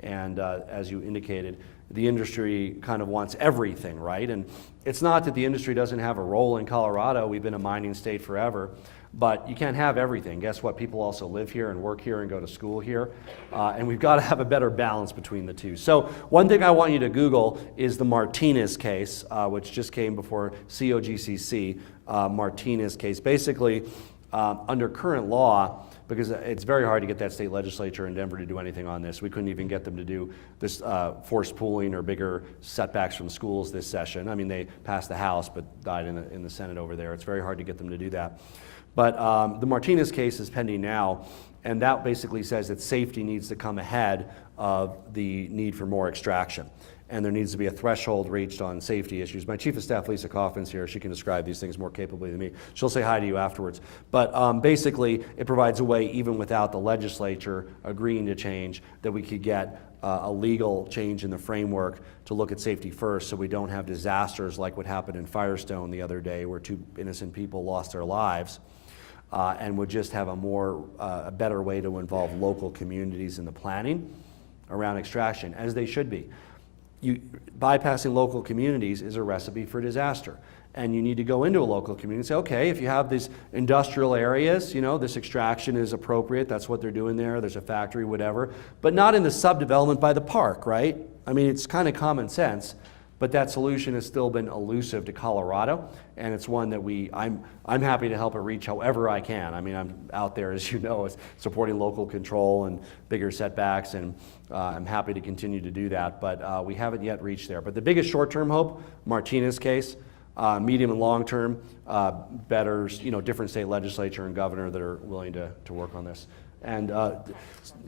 And as you indicated, the industry kind of wants everything, right? And it's not that the industry doesn't have a role in Colorado. We've been a mining state forever. But you can't have everything. Guess what? People also live here and work here and go to school here. And we've got to have a better balance between the two. So one thing I want you to Google is the Martinez case, which just came before COGCC, Martinez case. Basically, under current law, because it's very hard to get that state legislature in Denver to do anything on this. We couldn't even get them to do this forced pooling or bigger setbacks from schools this session. I mean, they passed the House, but died in the Senate over there. It's very hard to get them to do that. But the Martinez case is pending now, and that basically says that safety needs to come ahead of the need for more extraction. And there needs to be a threshold reached on safety issues. My Chief of Staff, Lisa Coffin's here. She can describe these things more capably than me. She'll say hi to you afterwards. But basically, it provides a way, even without the legislature agreeing to change, that we could get a legal change in the framework to look at safety first so we don't have disasters like what happened in Firestone the other day where 2 innocent people lost their lives. And would just have a better way to involve local communities in the planning around extraction, as they should be. Bypassing local communities is a recipe for disaster. And you need to go into a local community and say, okay, if you have these industrial areas, you know, this extraction is appropriate, that's what they're doing there, there's a factory, whatever, but not in the subdevelopment by the park, right? I mean, it's kind of common sense. But that solution has still been elusive to Colorado, and it's one that I'm happy to help it reach however I can. I mean, I'm out there, as you know, supporting local control and bigger setbacks, and I'm happy to continue to do that, but we haven't yet reached there. But the biggest short-term hope, Martinez case, medium and long-term, better, you know, different state legislature and governor that are willing to work on this. And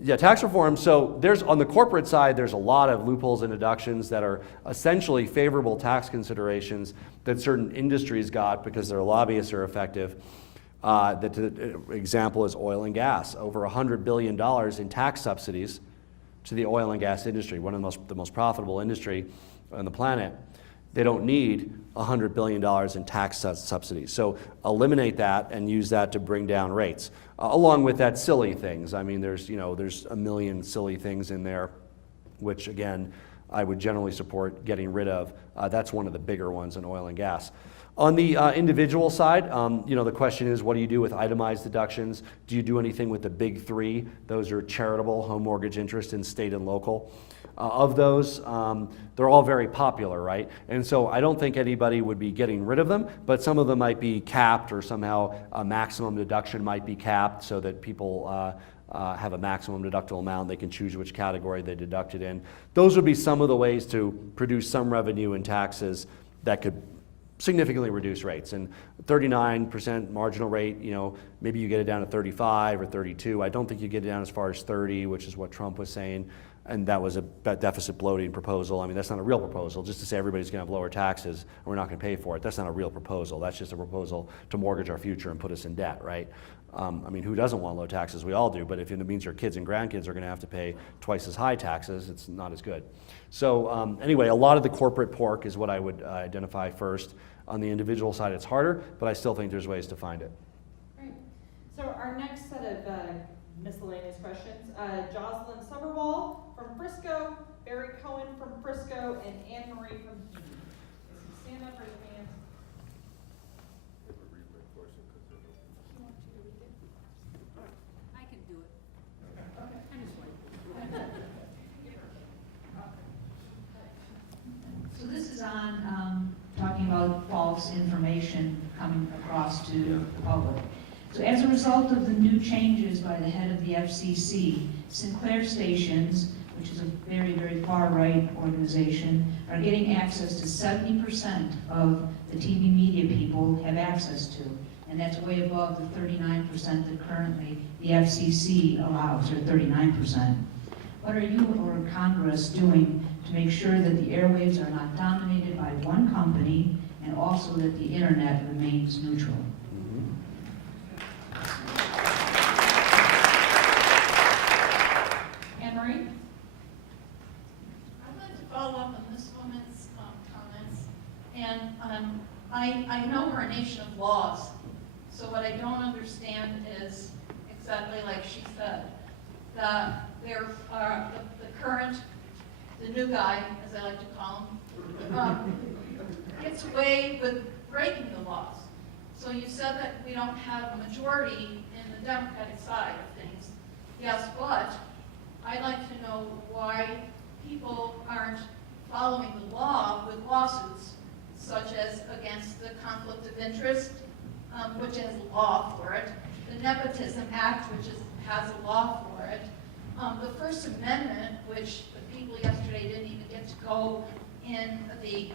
yeah, tax reform, so there's, on the corporate side, there's a lot of loopholes and deductions that are essentially favorable tax considerations that certain industries got because their lobbyists are effective. The example is oil and gas. Over $100 billion in tax subsidies to the oil and gas industry, one of the most profitable industry on the planet. They don't need $100 billion in tax subsidies. So eliminate that and use that to bring down rates. Along with that, silly things. I mean, there's a million silly things in there, which again, I would generally support getting rid of. That's one of the bigger ones in oil and gas. On the individual side, the question is, what do you do with itemized deductions? Do you do anything with the big three? Those are charitable, home mortgage interest, and state and local. Of those, they're all very popular, right? And so I don't think anybody would be getting rid of them, but some of them might be capped, or somehow a maximum deduction might be capped so that people have a maximum deductible amount. They can choose which category they deduct it in. Those would be some of the ways to produce some revenue in taxes that could significantly reduce rates. And 39% marginal rate, maybe you get it down to 35 or 32. I don't think you get it down as far as 30, which is what Trump was saying. And that was a deficit bloating proposal. I mean, that's not a real proposal. Just to say everybody's going to have lower taxes and we're not going to pay for it, that's not a real proposal. That's just a proposal to mortgage our future and put us in debt, right? I mean, who doesn't want low taxes? We all do. But if it means your kids and grandkids are going to have to pay twice as high taxes, it's not as good. So anyway, a lot of the corporate pork is what I would identify first. On the individual side, it's harder, but I still think there's ways to find it. Great. So our next set of miscellaneous questions, Jocelyn Summerwall from Frisco, Barry Cohen from Frisco, and Anne Marie from Keene. Stand up, raise your hands. I can do it. Okay. I just wait. So this is on talking about false information coming across to the public. So as a result of the new changes by the head of the FCC, Sinclair stations, which is a very, very far-right organization, are getting access to 70% of the TV media people have access to. And that's way above the 39% that currently the FCC allows, or 39%. What are you or Congress doing to make sure that the airwaves are not dominated by one company and also that the internet remains neutral? Anne Marie? I'd like to follow up on this woman's comments. And I know we're a nation of laws. So what I don't understand is exactly like she said, that there are the new guy, as I like to call him, gets away with breaking the laws. So you said that we don't have a majority in the Democratic side of things. Yes, but I'd like to know why people aren't following the law with lawsuits, such as against the conflict of interest, which has a law for it, the Nepotism Act, which has a law for it, the First Amendment, which the people yesterday didn't even get to go in the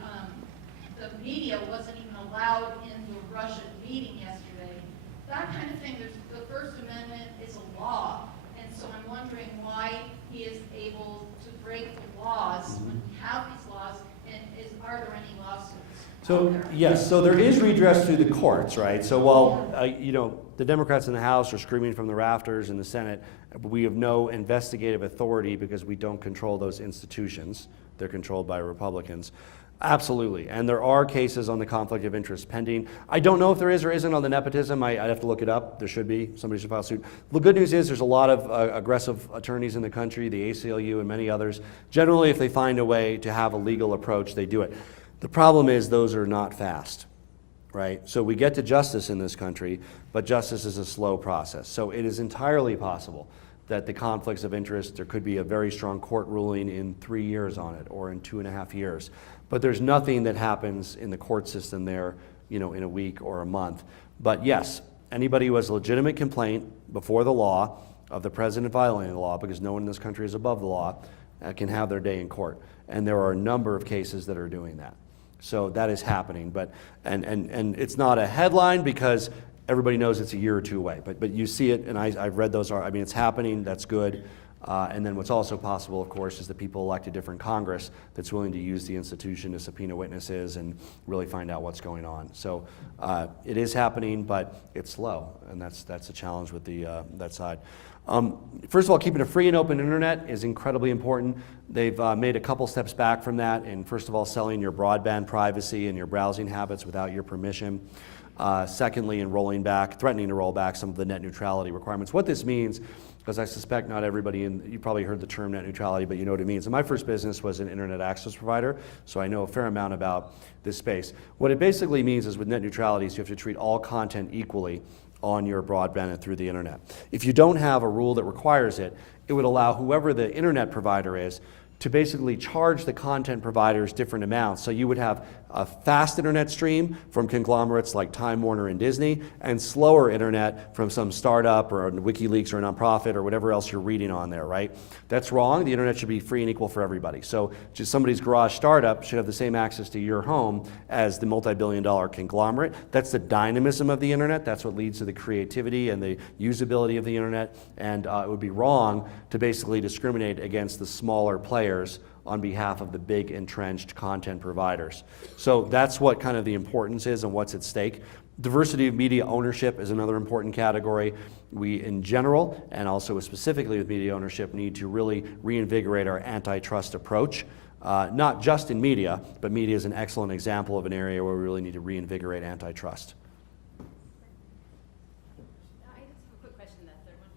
media wasn't even allowed in the Russian meeting yesterday. That kind of thing, the First Amendment is a law, and so I'm wondering why he is able to break the laws when we have these laws, and are there any lawsuits? So, yes, so there is redress through the courts, right? So while, the Democrats in the House are screaming from the rafters in the Senate, we have no investigative authority because we don't control those institutions. They're controlled by Republicans. Absolutely, and there are cases on the conflict of interest pending. I don't know if there is or isn't on the nepotism. I'd have to look it up. There should be. Somebody should file suit. The good news is there's a lot of aggressive attorneys in the country, the ACLU and many others. Generally, if they find a way to have a legal approach, they do it. The problem is those are not fast, right? So we get to justice in this country, but justice is a slow process. So it is entirely possible that the conflicts of interest, there could be a very strong court ruling in 3 years on it or in 2.5 years. But there's nothing that happens in the court system there, in a week or a month. But yes, anybody who has a legitimate complaint before the law of the president violating the law, because no one in this country is above the law, can have their day in court. And there are a number of cases that are doing that. So that is happening. But and it's not a headline because everybody knows it's a year or two away. But you see it, and I've read those. It's happening. That's good. And then what's also possible, of course, is that people elect a different Congress that's willing to use the institution to subpoena witnesses and really find out what's going on. So it is happening, but it's slow, and that's a challenge with that side. First of all, keeping a free and open internet is incredibly important. They've made a couple steps back from that, and first of all, selling your broadband privacy and your browsing habits without your permission. Secondly, threatening to roll back some of the net neutrality requirements. What this means, because I suspect not everybody, you probably heard the term net neutrality, but you know what it means. And my first business was an internet access provider, so I know a fair amount about this space. What it basically means is with net neutrality is you have to treat all content equally on your broadband and through the internet. If you don't have a rule that requires it, it would allow whoever the internet provider is to basically charge the content providers different amounts. So you would have a fast internet stream from conglomerates like Time Warner and Disney, and slower internet from some startup or WikiLeaks or a nonprofit or whatever else you're reading on there, right? That's wrong. The internet should be free and equal for everybody. So just somebody's garage startup should have the same access to your home as the multi-billion-dollar conglomerate. That's the dynamism of the internet. That's what leads to the creativity and the usability of the internet. And it would be wrong to basically discriminate against the smaller players on behalf of the big entrenched content providers. So that's what kind of the importance is and what's at stake. Diversity of media ownership is another important category. We, in general, and also specifically with media ownership, need to really reinvigorate our antitrust approach. Not just in media, but media is an excellent example of an area where we really need to reinvigorate antitrust. I just have a quick question, that third one.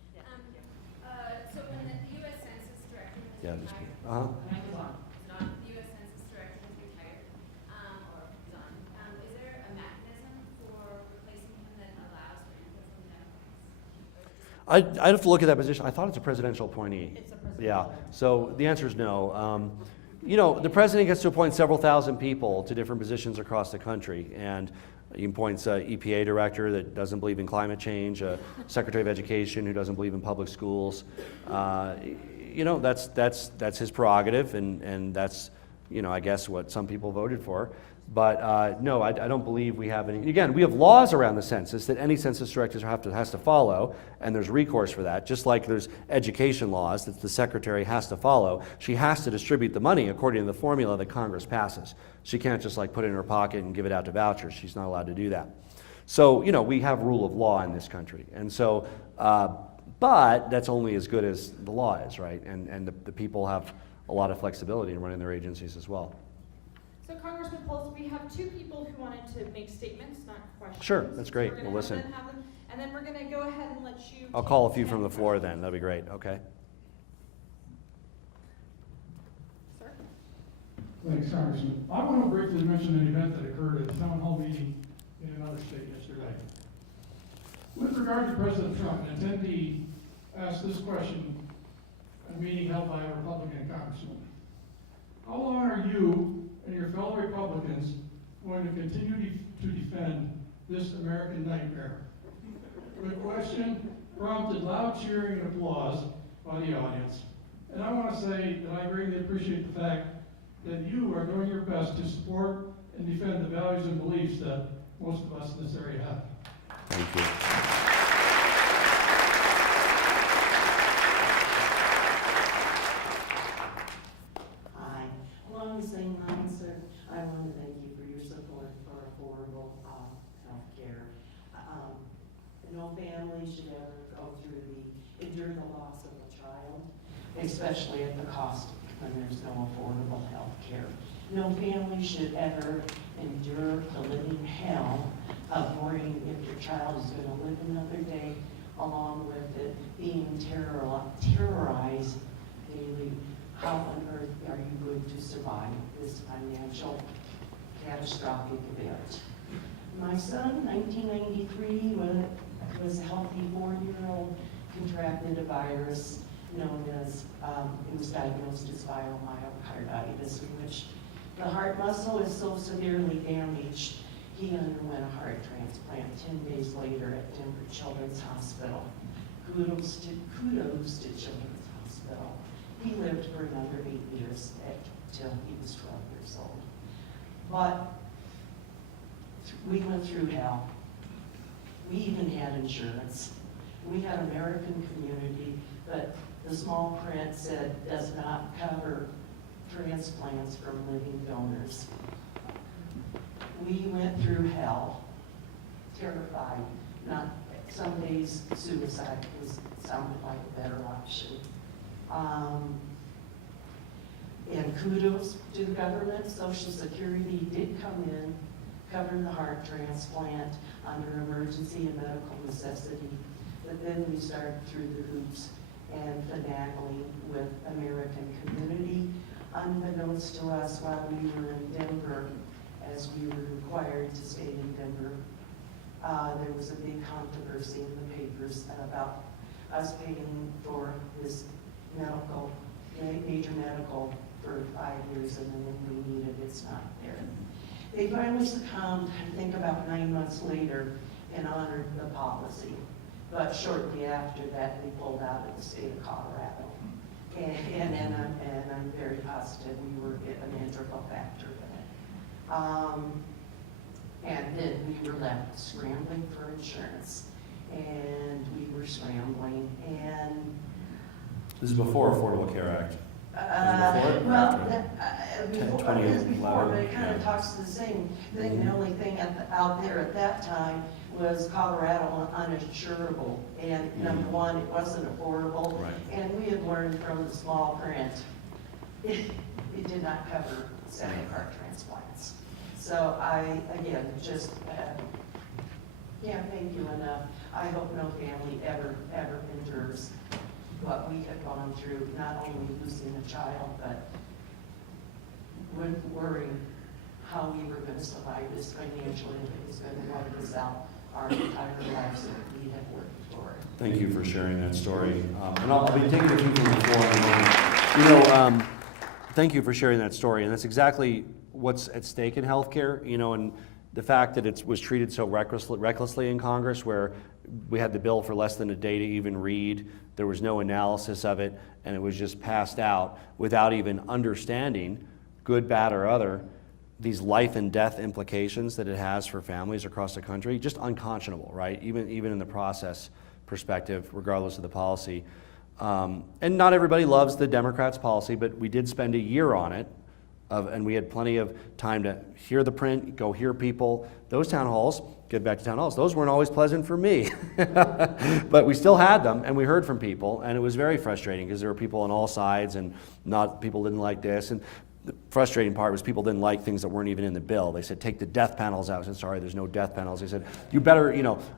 So when the U.S. Census Director has retired, the U.S. Census Director has retired, or is on, is there a mechanism for replacing him that allows for input from Democrats? I'd have to look at that position. I thought it's a presidential appointee. It's a presidential. Yeah, so the answer is no. The president gets to appoint several thousand people to different positions across the country, and he appoints an EPA director that doesn't believe in climate change, a secretary of education who doesn't believe in public schools. That's his prerogative, and that's, I guess what some people voted for. But no, I don't believe we have any. Again, we have laws around the census that any census director has to follow, and there's recourse for that. Just like there's education laws that the secretary has to follow. She has to distribute the money according to the formula that Congress passes. She can't just like put it in her pocket and give it out to vouchers. She's not allowed to do that. So, you know, we have rule of law in this country. And so, but that's only as good as the law is, right? And the people have a lot of flexibility in running their agencies as well. So Congressman Polis, we have two people who wanted to make statements, not questions. Sure, that's great. So We'll listen. And then we're going to go ahead and let you. I'll call a few from the floor then. That'd be great. Okay. Sir? Thanks, Congressman. I want to briefly mention an event that occurred at the town hall meeting in another state yesterday. With regard to President Trump, an attendee asked this question at a meeting held by a Republican congressman. How long are you and your fellow Republicans going to continue to defend this American nightmare? The question prompted loud cheering and applause by the audience. And I want to say that I greatly appreciate the fact that you are doing your best to support and defend the values and beliefs that most of us in this area have. Thank you. Hi. Along the same lines, sir, I want to thank you for your support for affordable health care. No family should ever endure the loss of a child, especially at the cost when there's no affordable health care. No family should ever endure the living hell of worrying if your child is going to live another day, along with it being terrorized daily. How on earth are you going to survive this financial catastrophic event? My son, 1993, was a healthy 4-year-old, contracted a virus known as, it was diagnosed as viral myocarditis, in which the heart muscle is so severely damaged, he underwent a heart transplant 10 days later at Denver Children's Hospital. Kudos to Children's Hospital. He lived for another 8 years till he was 12 years old. But we went through hell. We even had insurance. We had American Community, but the small print said does not cover transplants from living donors. We went through hell, terrified. Some days suicide sounded like a better option. And kudos to the government. Social Security did come in, cover the heart transplant under emergency and medical necessity. But then we started through the hoops and finagling with American Community. Unbeknownst to us, while we were in Denver, as we were required to stay in Denver, there was a big controversy in the papers about us paying for this major medical for 5 years, and then when we need it, it's not there. They finally succumbed, I think about 9 months later, and honored the policy. But shortly after that, they pulled out of the state of Colorado. And I'm very positive we were an integral factor in it. And then we were left scrambling for insurance. And we were scrambling, and This is before Affordable Care Act. Before, but it kind of talks to the same thing. The only thing out there at that time was Colorado uninsurable, and number one, it wasn't affordable, and we had learned from the small print, it did not cover second heart transplants. So I, again, just can't thank you enough. I hope no family ever endures what we have gone through, not only losing a child, but with worrying how we were going to survive this financially, if it was going to wipe us out our entire lives that we have worked for. Thank you for sharing that story. And I'll be taking a few from the floor in a moment. Thank you for sharing that story, and that's exactly what's at stake in healthcare, and the fact that it was treated so recklessly in Congress, where we had the bill for less than a day to even read. There was no analysis of it, and it was just passed out without even understanding, good, bad, or other, these life and death implications that it has for families across the country, just unconscionable, right? Even in the process perspective, regardless of the policy. And not everybody loves the Democrats' policy, but we did spend a year on it, and we had plenty of time to hear the print, go hear people. Those town halls, get back to town halls, those weren't always pleasant for me. But we still had them, and we heard from people, and it was very frustrating because there were people on all sides, and people didn't like this. And the frustrating part was people didn't like things that weren't even in the bill. They said, take the death panels out. I said, sorry, there's no death panels. They said, you better,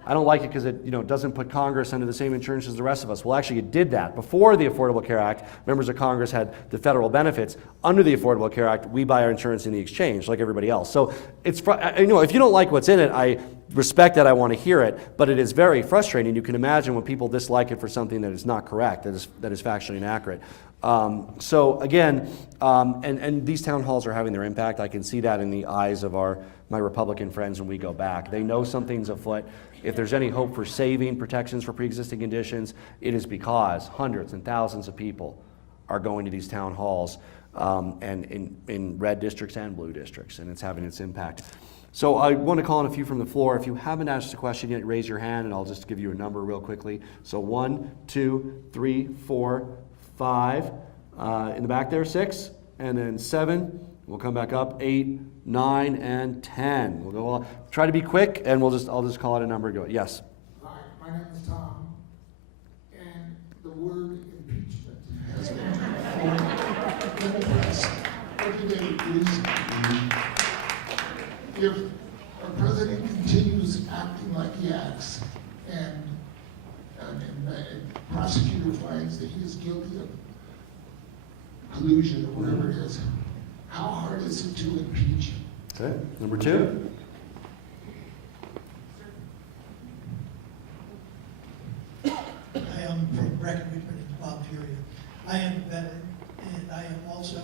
I don't like it because it, doesn't put Congress under the same insurance as the rest of us. Well, actually, it did that. Before the Affordable Care Act, members of Congress had the federal benefits. Under the Affordable Care Act, we buy our insurance in the exchange, like everybody else. So it's, if you don't like what's in it, I respect that, I want to hear it, but it is very frustrating. You can imagine when people dislike it for something that is not correct, that is factually inaccurate. So again, and these town halls are having their impact. I can see that in the eyes of my Republican friends when we go back. They know something's afoot. If there's any hope for saving protections for pre-existing conditions, it is because hundreds and thousands of people are going to these town halls, and in red districts and blue districts, and it's having its impact. So I want to call on a few from the floor. If you haven't asked a question yet, raise your hand, and I'll just give you a number real quickly. So 1, 2, 3, 4, 5, in the back there, 6, and then 7. We'll come back up, 8, 9, and 10. We'll go. Try to be quick, and I'll just call it a number and go. Yes. Hi, my name is Tom, and the word impeachment has been thrown in the press every day. If a president continues acting like he acts, and a prosecutor finds that he is guilty of collusion or whatever it is, how hard is it to impeach? Okay. Number 2. I am from Breckenridge, my name is Bob Furia. I am a veteran, and I am also,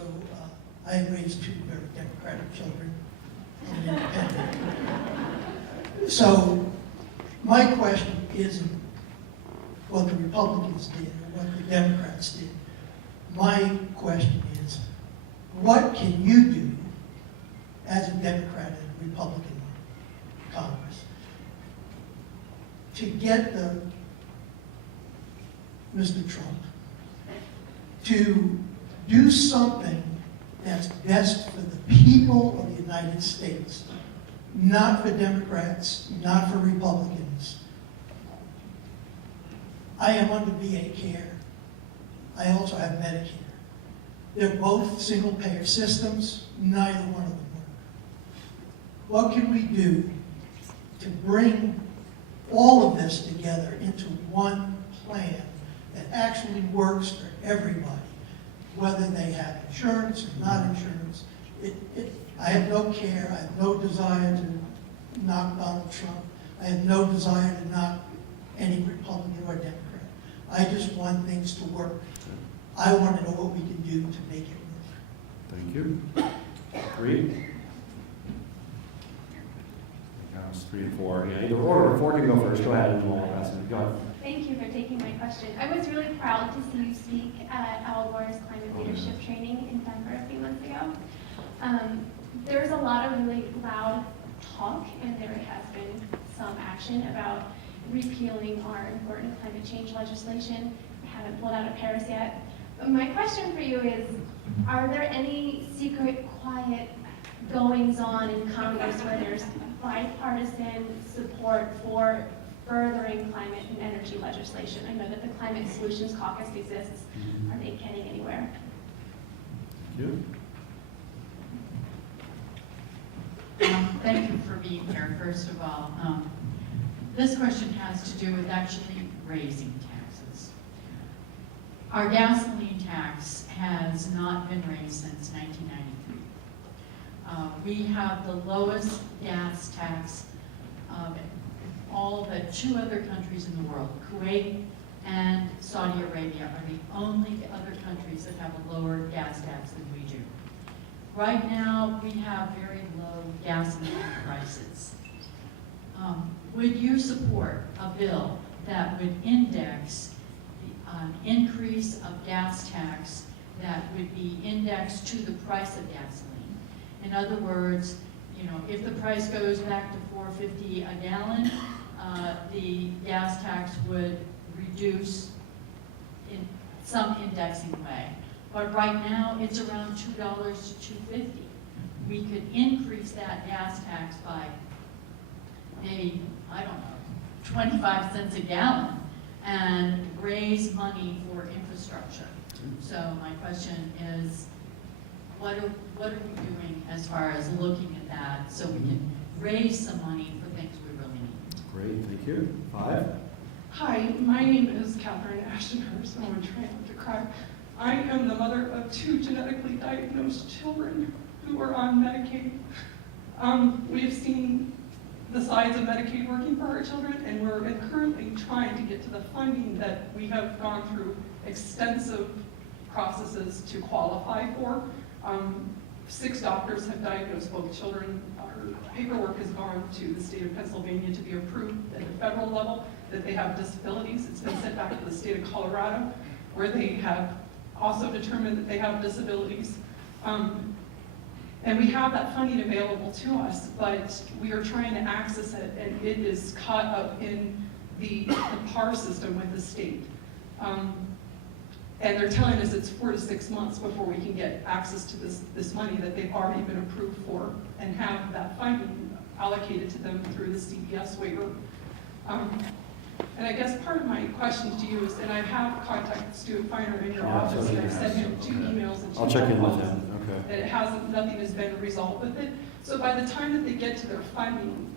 I raised 2 very democratic children. I'm an independent. So my question isn't what the Republicans did or what the Democrats did. My question is, what can you do as a Democrat and a Republican Congress to get Mr. Trump to do something that's best for the people of the United States, not for Democrats, not for Republicans? I am under VA care. I also have Medicare. They're both single-payer systems. Neither one of them work. What can we do to bring all of this together into one plan that actually works for everybody, whether they have insurance or not insurance? I have no care. I have no desire to knock Donald Trump. I have no desire to knock any Republican or Democrat. I just want things to work. I want to know what we can do to make it work. Thank you. 3. 3 and 4. Yeah, either or 4 can go first. Go ahead, and we'll pass it. Go ahead. Thank you for taking my question. I was really proud to see you speak at Al Gore's climate leadership training in Denver a few months ago. There was a lot of really loud talk, and there has been some action about repealing our important climate change legislation. We haven't pulled out of Paris yet. But my question for you is, are there any secret, quiet goings-on in Congress where there's bipartisan support for furthering climate and energy legislation? I know that the Climate Solutions Caucus exists. Are they getting anywhere? Thank you. Thank you for being here, first of all. This question has to do with actually raising taxes. Our gasoline tax has not been raised since 1993. We have the lowest gas tax of all but 2 other countries in the world. Kuwait and Saudi Arabia are the only other countries that have a lower gas tax than we do. Right now, we have very low gasoline prices. Would you support a bill that would index an increase of gas tax that would be indexed to the price of gasoline? In other words, you know, if the price goes back to $4.50 a gallon, the gas tax would reduce in some indexing way. But right now, it's around $2 to $2.50. We could increase that gas tax by maybe, I don't know, 25 cents a gallon and raise money for infrastructure. So my question is, what are we doing as far as looking at that so we can raise some money for things we really need? Great, thank you. 5. Hi, my name is Catherine Ashtonhurst, and I'm trying not to cry. I am the mother of 2 genetically diagnosed children who are on Medicaid. We have seen the sides of Medicaid working for our children, and we're currently trying to get to the funding that we have gone through extensive processes to qualify for. 6 doctors have diagnosed both children. Our paperwork has gone to the state of Pennsylvania to be approved at the federal level that they have disabilities. It's been sent back to the state of Colorado, where they have also determined that they have disabilities. And we have that funding available to us, but we are trying to access it, and it is caught up in the PAR system with the state. And they're telling us it's 4 to 6 months before we can get access to this money that they've already been approved for and have that funding allocated to them through the CBS waiver. And I guess part of my question to you is, and I have contacted Stuart Feiner in your office, and I've sent him 2 emails and 2 I'll check in with calls, him. Okay. and nothing has been resolved with it. So by the time that they get to their funding,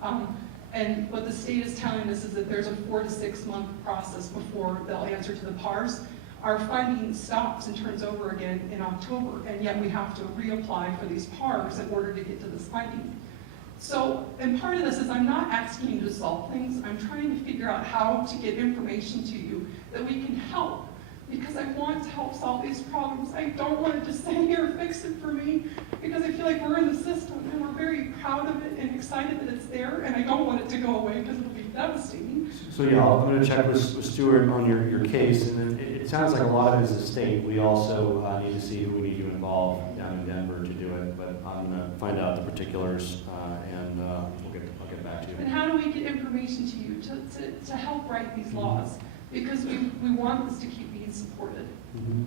and what the state is telling us is that there's a 4 to 6 month process before they'll answer to the PARs. Our funding stops and turns over again in October, and yet we have to reapply for these PARs in order to get to this funding. So, and part of this is I'm not asking you to solve things, I'm trying to figure out how to get information to you that we can help, because I want to help solve these problems. I don't want to just say, here, fix it for me, because I feel like we're in the system and we're very proud of it and excited that it's there, and I don't want it to go away because it'll be devastating. So yeah, I'm going to check with Stuart on your case, and then it sounds like a lot of it is the state. We also need to see who we need to involve down in Denver to do it, but I'm going to find out the particulars, and I'll get back to you. And how do we get information to you to help write these laws? Because we want this to keep being supported. Mm-hmm.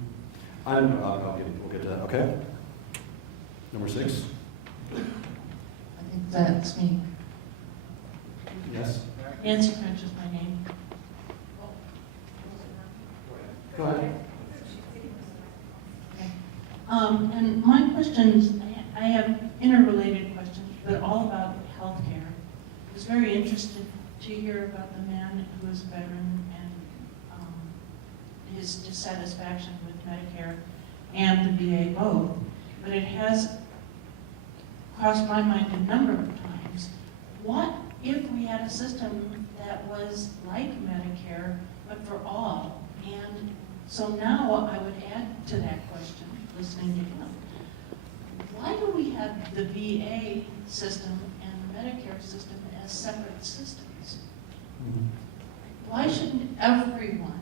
We'll get to that, okay? Number 6. I think that's me. Yes? Nancy French is my name. Go ahead. Okay. And my questions, I have interrelated questions, but all about healthcare. I was very interested to hear about the man who is a veteran and his dissatisfaction with Medicare and the VA both. But it has crossed my mind a number of times. What if we had a system that was like Medicare, but for all? And so now I would add to that question, listening to him. Why do we have the VA system and the Medicare system as separate systems? Why shouldn't everyone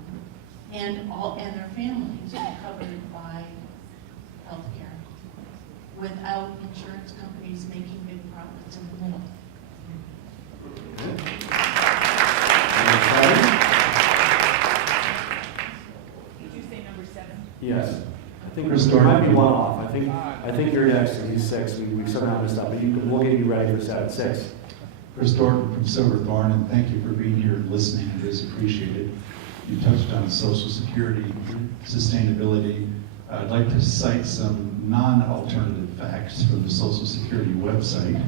and their families be covered by health care without insurance companies making big profits in the middle? Did you say number 7? Yes. I think there might be one off. I think you're next, and he's 6. We somehow missed up, but we'll get you ready for 7. 6. Chris Thornton from Silverthorne, and thank you for being here and listening. It is appreciated. You touched on Social Security sustainability. I'd like to cite some non-alternative facts from the Social Security website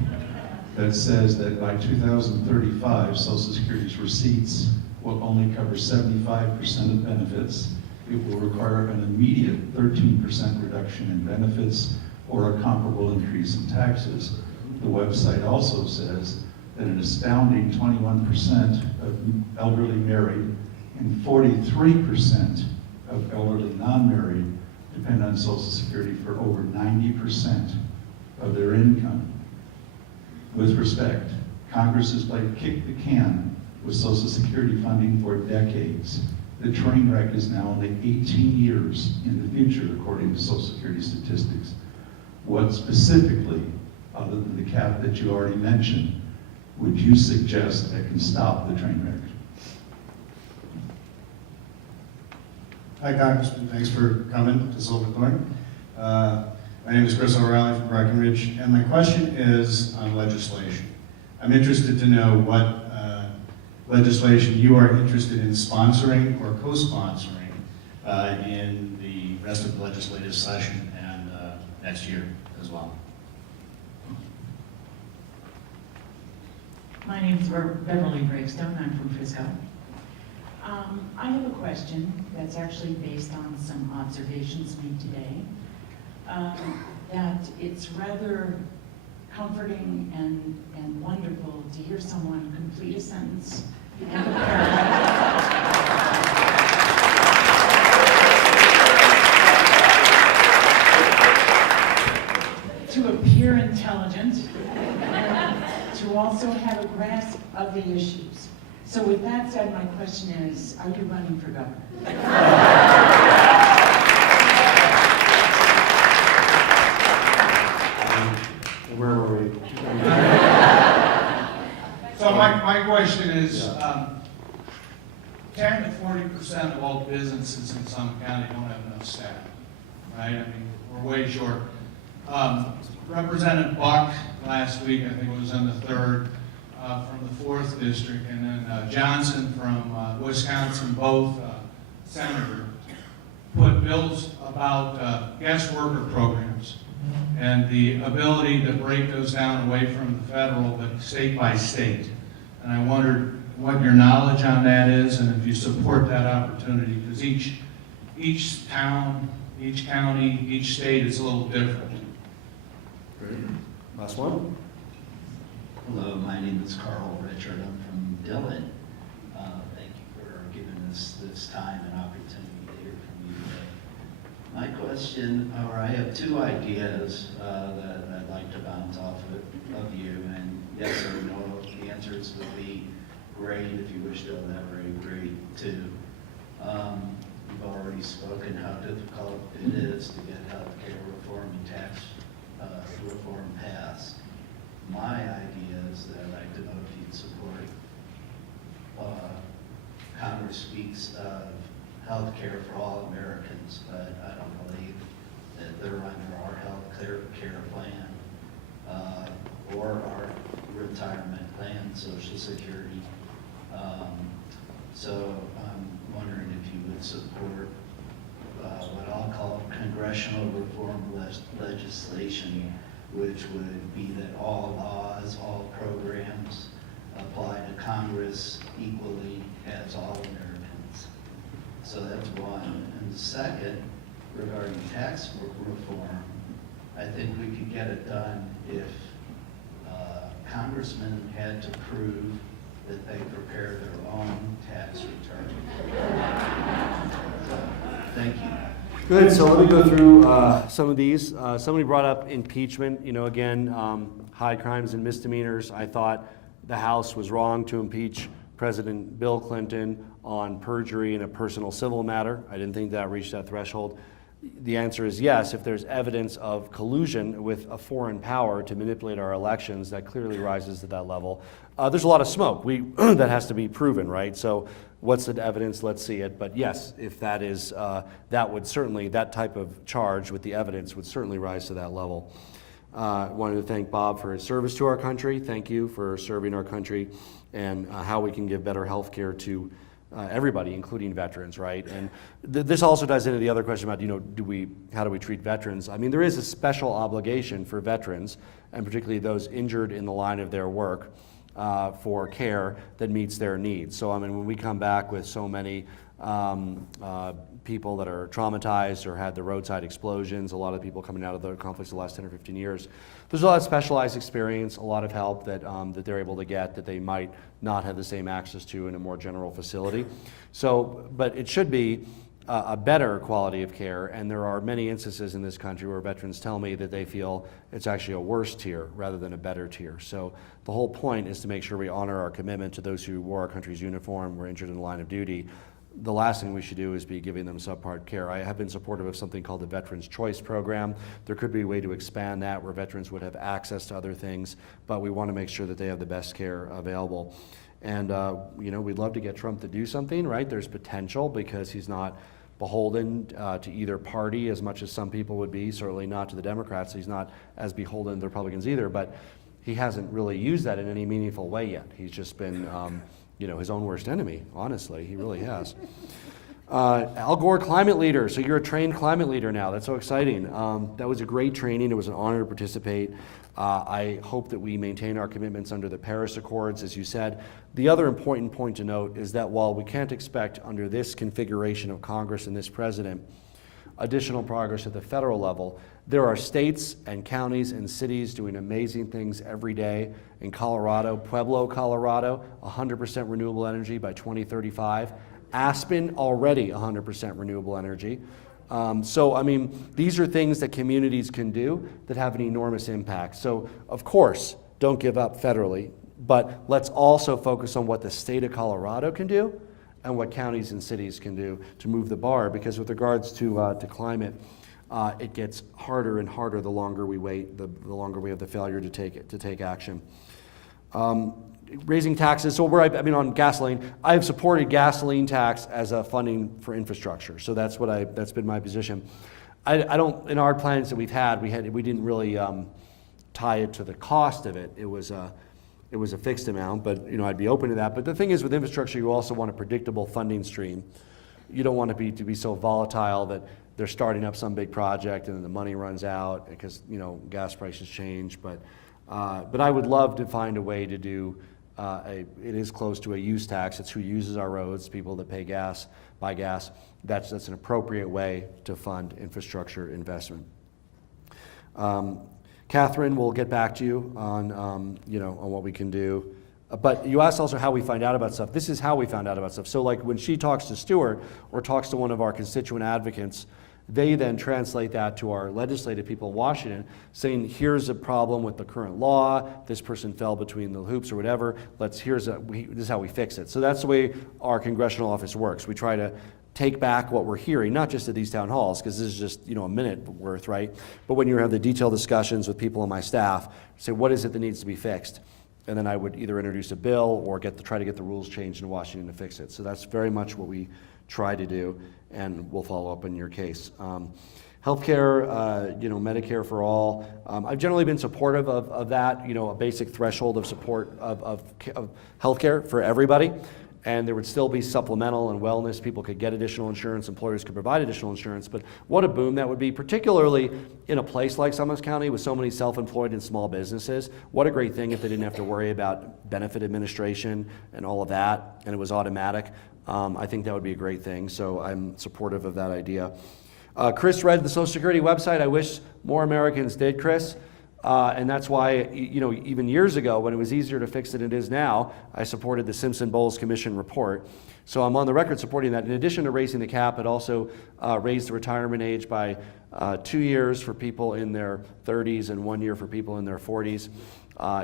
that says that by 2035, Social Security's receipts will only cover 75% of benefits. It will require an immediate 13% reduction in benefits or a comparable increase in taxes. The website also says that an astounding 21% of elderly married and 43% of elderly non-married depend on Social Security for over 90% of their income. With respect, Congress has played kick the can with Social Security funding for decades. The train wreck is now only 18 years in the future, according to Social Security statistics. What specifically other than the cap that you already mentioned, would you suggest that can stop the train wreck? Hi, Congressman. Thanks for coming to Silverthorne. My name is Chris O'Reilly from Breckenridge, and my question is on legislation. I'm interested to know what legislation you are interested in sponsoring or co-sponsoring in the rest of the legislative session and next year as well. My name is Beverly Bravestone. I'm from Frisco. I have a question that's actually based on some observations made today. That it's rather comforting and wonderful to hear someone complete a sentence and a paragraph. To appear intelligent and to also have a grasp of the issues. So with that said, my question is, are you running for governor? Where were we? So my question is, 10 to 40% of all businesses in Summit County don't have enough staff, right? I mean, we're way short. Representative Buck last week, I think it was on the 3rd, from the 4th district, and then Johnson from Wisconsin, both senator, put bills about guest worker programs and the ability to break those down away from the federal, but state by state. And I wondered what your knowledge on that is, and if you support that opportunity, because each town, each county, each state is a little different. Great. Last one. Hello, my name is Carl Richard. I'm from Dillon. Thank you for giving us this time and opportunity to hear from you today. My question, or I have two ideas that I'd like to bounce off of you, and yes or no, the answers would be great if you wish to elaborate, great too. You've already spoken how difficult it is to get health care reform and tax reform passed. My idea is that I'd like to know if you'd support, Congress speaks of health care for all Americans, but I don't believe that they're under our health care plan or our retirement plan, Social Security. So I'm wondering if you would support what I'll call congressional reform legislation, which would be that all laws, all programs apply to Congress equally as all Americans. So that's one. And the second, regarding tax reform, I think we could get it done if congressmen had to prove that they prepare their own tax return. So, thank you. Good, so let me go through some of these. Somebody brought up impeachment, again, high crimes and misdemeanors. I thought the House was wrong to impeach President Bill Clinton on perjury in a personal civil matter. I didn't think that reached that threshold. The answer is yes, if there's evidence of collusion with a foreign power to manipulate our elections, that clearly rises to that level. There's a lot of smoke that has to be proven, right? So what's the evidence? Let's see it. But yes, if that is, that would certainly, that type of charge with the evidence would certainly rise to that level. Wanted to thank Bob for his service to our country. Thank you for serving our country, and how we can give better health care to everybody, including veterans, right? And this also ties into the other question about, how do we treat veterans? I mean, there is a special obligation for veterans, and particularly those injured in the line of their work, for care that meets their needs. So, I mean, when we come back with so many people that are traumatized or had the roadside explosions, a lot of people coming out of the conflicts the last 10 or 15 years, there's a lot of specialized experience, a lot of help that they're able to get that they might not have the same access to in a more general facility. So, but it should be a better quality of care, and there are many instances in this country where veterans tell me that they feel it's actually a worse tier rather than a better tier. So the whole point is to make sure we honor our commitment to those who wore our country's uniform, were injured in the line of duty, the last thing we should do is be giving them subpar care. I have been supportive of something called the Veterans Choice Program. There could be a way to expand that where veterans would have access to other things, but we want to make sure that they have the best care available. And you know, we'd love to get Trump to do something, right? There's potential because he's not beholden to either party as much as some people would be, certainly not to the Democrats. He's not as beholden to the Republicans either, but he hasn't really used that in any meaningful way yet. He's just been you know, his own worst enemy, honestly. He really has. Al Gore, climate leader. So you're a trained climate leader now. That's so exciting. That was a great training. It was an honor to participate. I hope that we maintain our commitments under the Paris Accords, as you said. The other important point to note is that while we can't expect under this configuration of Congress and this president additional progress at the federal level, there are states and counties and cities doing amazing things every day. In Colorado, Pueblo, Colorado, 100% renewable energy by 2035. Aspen, already 100% renewable energy. So, I mean, these are things that communities can do that have an enormous impact. So, of course, don't give up federally, but let's also focus on what the state of Colorado can do and what counties and cities can do to move the bar, because with regards to climate, it gets harder and harder the longer we wait, the longer we have the failure to take action. Raising taxes, so I mean on gasoline, I have supported gasoline tax as a funding for infrastructure. So that's been my position. I don't, in our plans that we didn't really tie it to the cost of it. It was a fixed amount, but you know, I'd be open to that. But the thing is, with infrastructure, you also want a predictable funding stream. You don't want to be so volatile that they're starting up some big project and then the money runs out because, you know, gas prices change. But I would love to find a way to do it is close to a use tax. It's who uses our roads, people that pay gas, buy gas. That's an appropriate way to fund infrastructure investment. Catherine, we'll get back to you on, you know, on what we can do. But you asked also how we find out about stuff. This is how we found out about stuff. So like when she talks to Stuart or talks to one of our constituent advocates, they then translate that to our legislative people in Washington, saying, here's a problem with the current law, this person fell between the hoops or whatever, this is how we fix it. So that's the way our congressional office works. We try to take back what we're hearing, not just at these town halls, because this is just, you know, a minute worth, right? But when you have the detailed discussions with people on my staff, say, what is it that needs to be fixed? And then I would either introduce a bill or try to get the rules changed in Washington to fix it. So that's very much what we try to do, and we'll follow up in your case. Healthcare, you know, Medicare for all. I've generally been supportive of that, you know, a basic threshold of support of healthcare for everybody. And there would still be supplemental and wellness. People could get additional insurance, employers could provide additional insurance, but what a boom that would be, particularly in a place like Summers County with so many self-employed and small businesses. What a great thing if they didn't have to worry about benefit administration and all of that, and it was automatic. I think that would be a great thing, so I'm supportive of that idea. Chris read the Social Security website. I wish more Americans did, Chris. And that's why, you know, even years ago when it was easier to fix than it is now, I supported the Simpson-Bowles Commission report. So I'm on the record supporting that. In addition to raising the cap, it also raised the retirement age by 2 years for people in their 30s and 1 year for people in their 40s.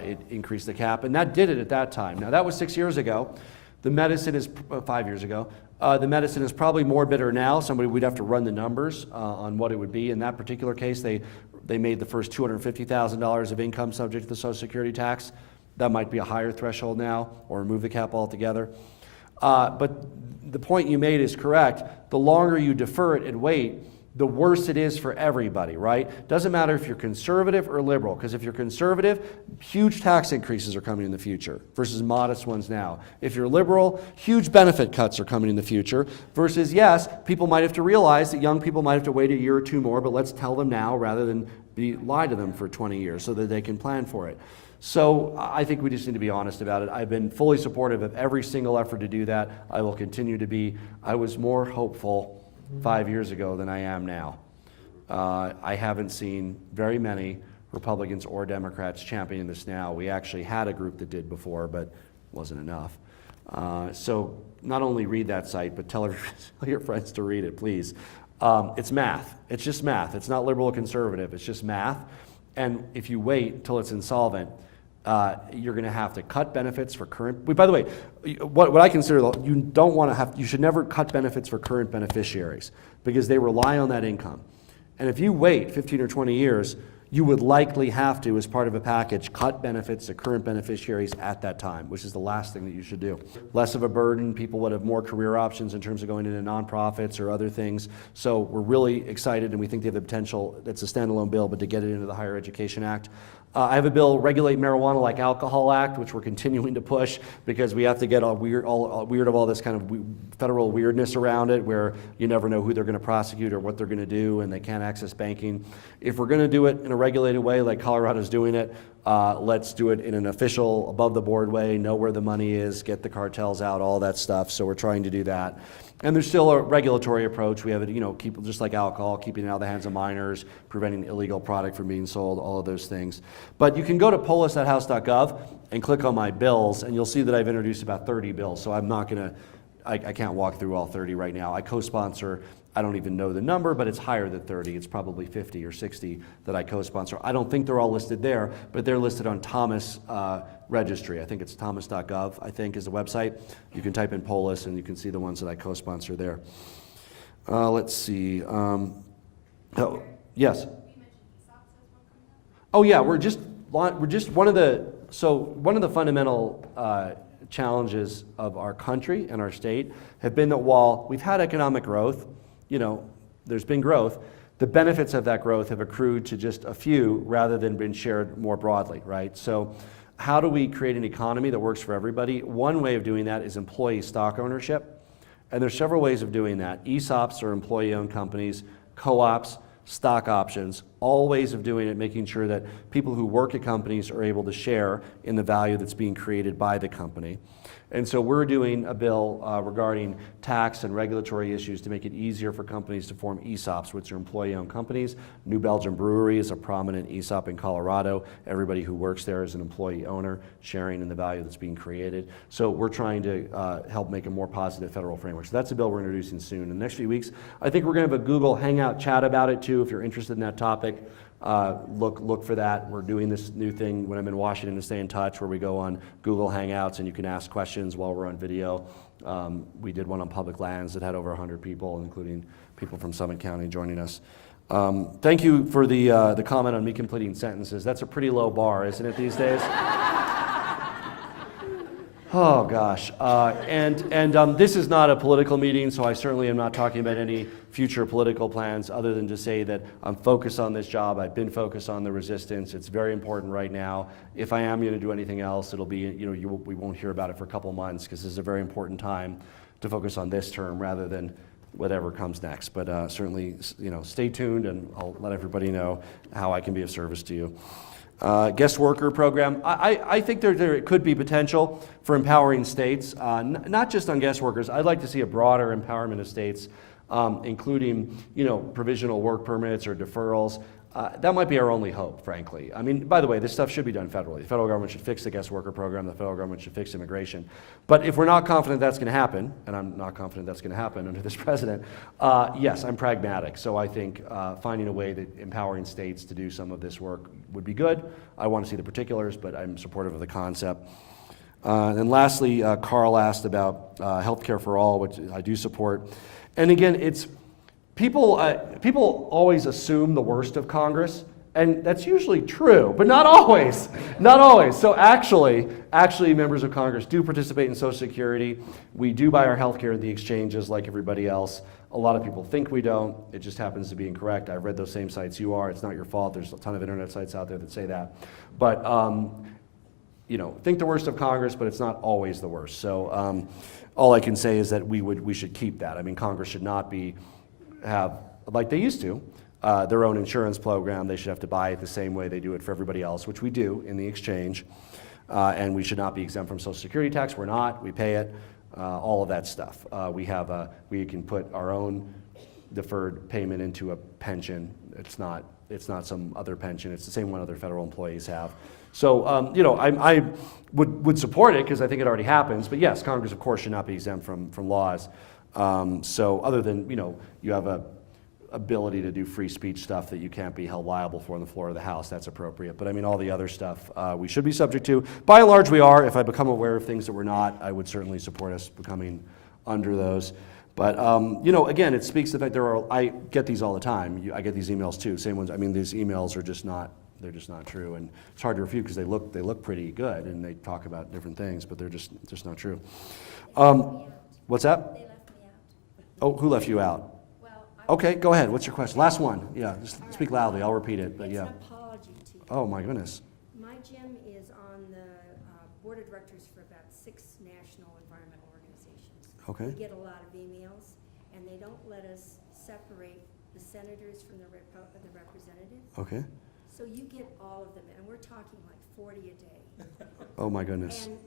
It increased the cap, and that did it at that time. Now, that was 6 years ago. The medicine is 5 years ago. The medicine is probably more bitter now. We'd have to run the numbers on what it would be. In that particular case, they made the first $250,000 of income subject to the Social Security tax. That might be a higher threshold now, or remove the cap altogether. But the point you made is correct. The longer you defer it and wait, the worse it is for everybody, right? Doesn't matter if you're conservative or liberal, because if you're conservative, huge tax increases are coming in the future versus modest ones now. If you're liberal, huge benefit cuts are coming in the future versus, yes, people might have to realize that young people might have to wait a year or two more, but let's tell them now rather than lie to them for 20 years so that they can plan for it. So I think we just need to be honest about it. I've been fully supportive of every single effort to do that. I will continue to be. I was more hopeful 5 years ago than I am now. I haven't seen very many Republicans or Democrats championing this now. We actually had a group that did before, but wasn't enough. So not only read that site, but tell your friends to read it, please. It's math. It's just math. It's not liberal or conservative. It's just math. And if you wait till it's insolvent, You're going to have to cut benefits for current. By the way, what I consider you don't want to have. You should never cut benefits for current beneficiaries because they rely on that income. And if you wait 15 or 20 years, you would likely have to, as part of a package, cut benefits to current beneficiaries at that time, which is the last thing that you should do. Less of a burden, people would have more career options in terms of going into nonprofits or other things. So we're really excited, and we think they have the potential. It's a standalone bill, but to get it into the Higher Education Act. I have a bill, Regulate Marijuana Like Alcohol Act, which we're continuing to push because we have to get all weird of all this kind of federal weirdness around it where you never know who they're going to prosecute or what they're going to do and they can't access banking. If we're going to do it in a regulated way like Colorado's doing it, let's do it in an official, above the board way, know where the money is, get the cartels out, all that stuff. So we're trying to do that. And there's still a regulatory approach. We have it, keep just like alcohol, keeping it out of the hands of minors, preventing illegal product from being sold, all of those things. But you can go to polis.house.gov and click on my bills, and you'll see that I've introduced about 30 bills. So I'm not going to, I can't walk through all 30 right now. I co-sponsor, I don't even know the number, but it's higher than 30. It's probably 50 or 60 that I co-sponsor. I don't think they're all listed there, but they're listed on Thomas Registry. I think it's thomas.gov, I think, is the website. You can type in Polis, and you can see the ones that I co-sponsor there. Let's see. Yes. Oh yeah, we're just one of the fundamental challenges of our country and our state have been that while we've had economic growth, there's been growth, the benefits of that growth have accrued to just a few rather than been shared more broadly, right? So how do we create an economy that works for everybody? One way of doing that is employee stock ownership. And there's several ways of doing that. ESOPs are employee-owned companies, co-ops, stock options, all ways of doing it, making sure that people who work at companies are able to share in the value that's being created by the company. And so we're doing a bill regarding tax and regulatory issues to make it easier for companies to form ESOPs, which are employee-owned companies. New Belgium Brewery is a prominent ESOP in Colorado. Everybody who works there is an employee owner, sharing in the value that's being created. So we're trying to help make a more positive federal framework. So that's a bill we're introducing soon. In the next few weeks, I think we're going to have a Google Hangout chat about it too, if you're interested in that topic. Look for that. We're doing this new thing when I'm in Washington to stay in touch where we go on Google Hangouts and you can ask questions while we're on video. We did one on public lands that had over 100 people, including people from Summit County joining us. Thank you for the comment on me completing sentences. That's a pretty low bar, isn't it, these days? Oh gosh, this is not a political meeting, so I certainly am not talking about any future political plans other than to say that I'm focused on this job. I've been focused on the resistance. It's very important right now. If I am going to do anything else, it'll be, we won't hear about it for a couple months because this is a very important time to focus on this term rather than whatever comes next. But certainly, stay tuned and I'll let everybody know how I can be of service to you. Guest worker program. I think there could be potential for empowering states, not just on guest workers. I'd like to see a broader empowerment of states, including provisional work permits or deferrals. That might be our only hope, frankly. I mean, by the way, this stuff should be done federally. The federal government should fix the guest worker program. The federal government should fix immigration. But if we're not confident that's going to happen, and I'm not confident that's going to happen under this president, yes, I'm pragmatic. So I think finding a way that empowering states to do some of this work would be good. I want to see the particulars, but I'm supportive of the concept. And lastly, Carl asked about healthcare for all, which I do support. And again, it's people always assume the worst of Congress, and that's usually true, but not always. Not always. So actually, members of Congress do participate in Social Security. We do buy our health care at the exchanges like everybody else. A lot of people think we don't. It just happens to be incorrect. I've read those same sites you are. It's not your fault. There's a ton of internet sites out there that say that. But think the worst of Congress, but it's not always the worst. So all I can say is that we should keep that. I mean, Congress should not have, like they used to, their own insurance program. They should have to buy it the same way they do it for everybody else, which we do in the exchange. And we should not be exempt from Social Security tax. We're not. We pay it. All of that stuff. We can put our own deferred payment into a pension. It's not some other pension. It's the same one other federal employees have. So I would support it because I think it already happens. But yes, Congress of course should not be exempt from laws. So other than you have a ability to do free speech stuff that you can't be held liable for on the floor of the House, that's appropriate. But I mean, all the other stuff we should be subject to. By and large, we are. If I become aware of things that we're not, I would certainly support us becoming under those. But, you know, again, it speaks to the fact I get these all the time. I get these emails too, same ones. I mean, these emails are just not, they're just not true. And it's hard to refute because they look pretty good and they talk about different things, but they're just not true. What's that? They left me out. Oh, who left you out? Okay, go ahead. What's your question? Last one. Yeah, just speak loudly. I'll repeat it, but yeah. It's an apology to you. Oh, my goodness. My gym is on the board of directors for about 6 national environmental organizations. Okay. We get a lot of emails, and they don't let us separate the senators from the representatives. Okay. So you get all of them, and we're talking like 40 a day. Oh, my goodness. And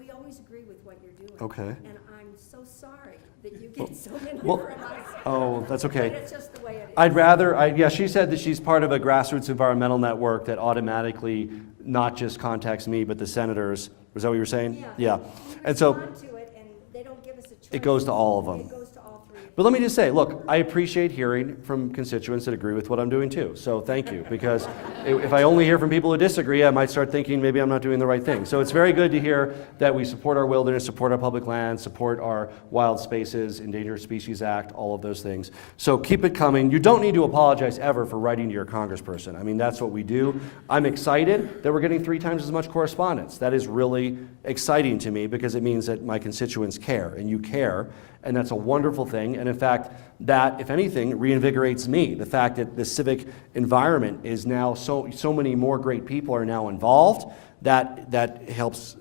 we always agree with what you're doing. Okay. And I'm so sorry that you get so many Well, from us. oh, that's okay. But it's just the way it is. I'd rather, yeah, she said that she's part of a grassroots environmental network that automatically not just contacts me, but the senators. Was that what you were saying? Yeah. And so Respond to it, and they don't give us a choice. it goes to all of them. It goes to all 3. But let me just say, look, I appreciate hearing from constituents that agree with what I'm doing too. So thank you, because if I only hear from people who disagree, I might start thinking maybe I'm not doing the right thing. So it's very good to hear that we support our wilderness, support our public lands, support our wild spaces, Endangered Species Act, all of those things. So keep it coming. You don't need to apologize ever for writing to your congressperson. I mean, that's what we do. I'm excited that we're getting 3 times as much correspondence. That is really exciting to me because it means that my constituents care, and you care. And that's a wonderful thing. And in fact, that, if anything, reinvigorates me. The fact that the civic environment is now so many more great people are now involved, that helps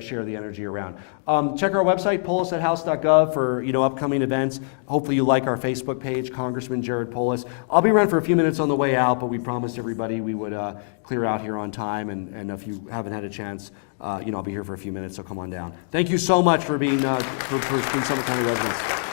share the energy around. Check our website, polis@house.gov, for upcoming events. Hopefully you like our Facebook page, Congressman Jared Polis. I'll be around for a few minutes on the way out, but we promised everybody we would clear out here on time. And if you haven't had a chance, I'll be here for a few minutes, so come on down. Thank you so much for being Summit County residents.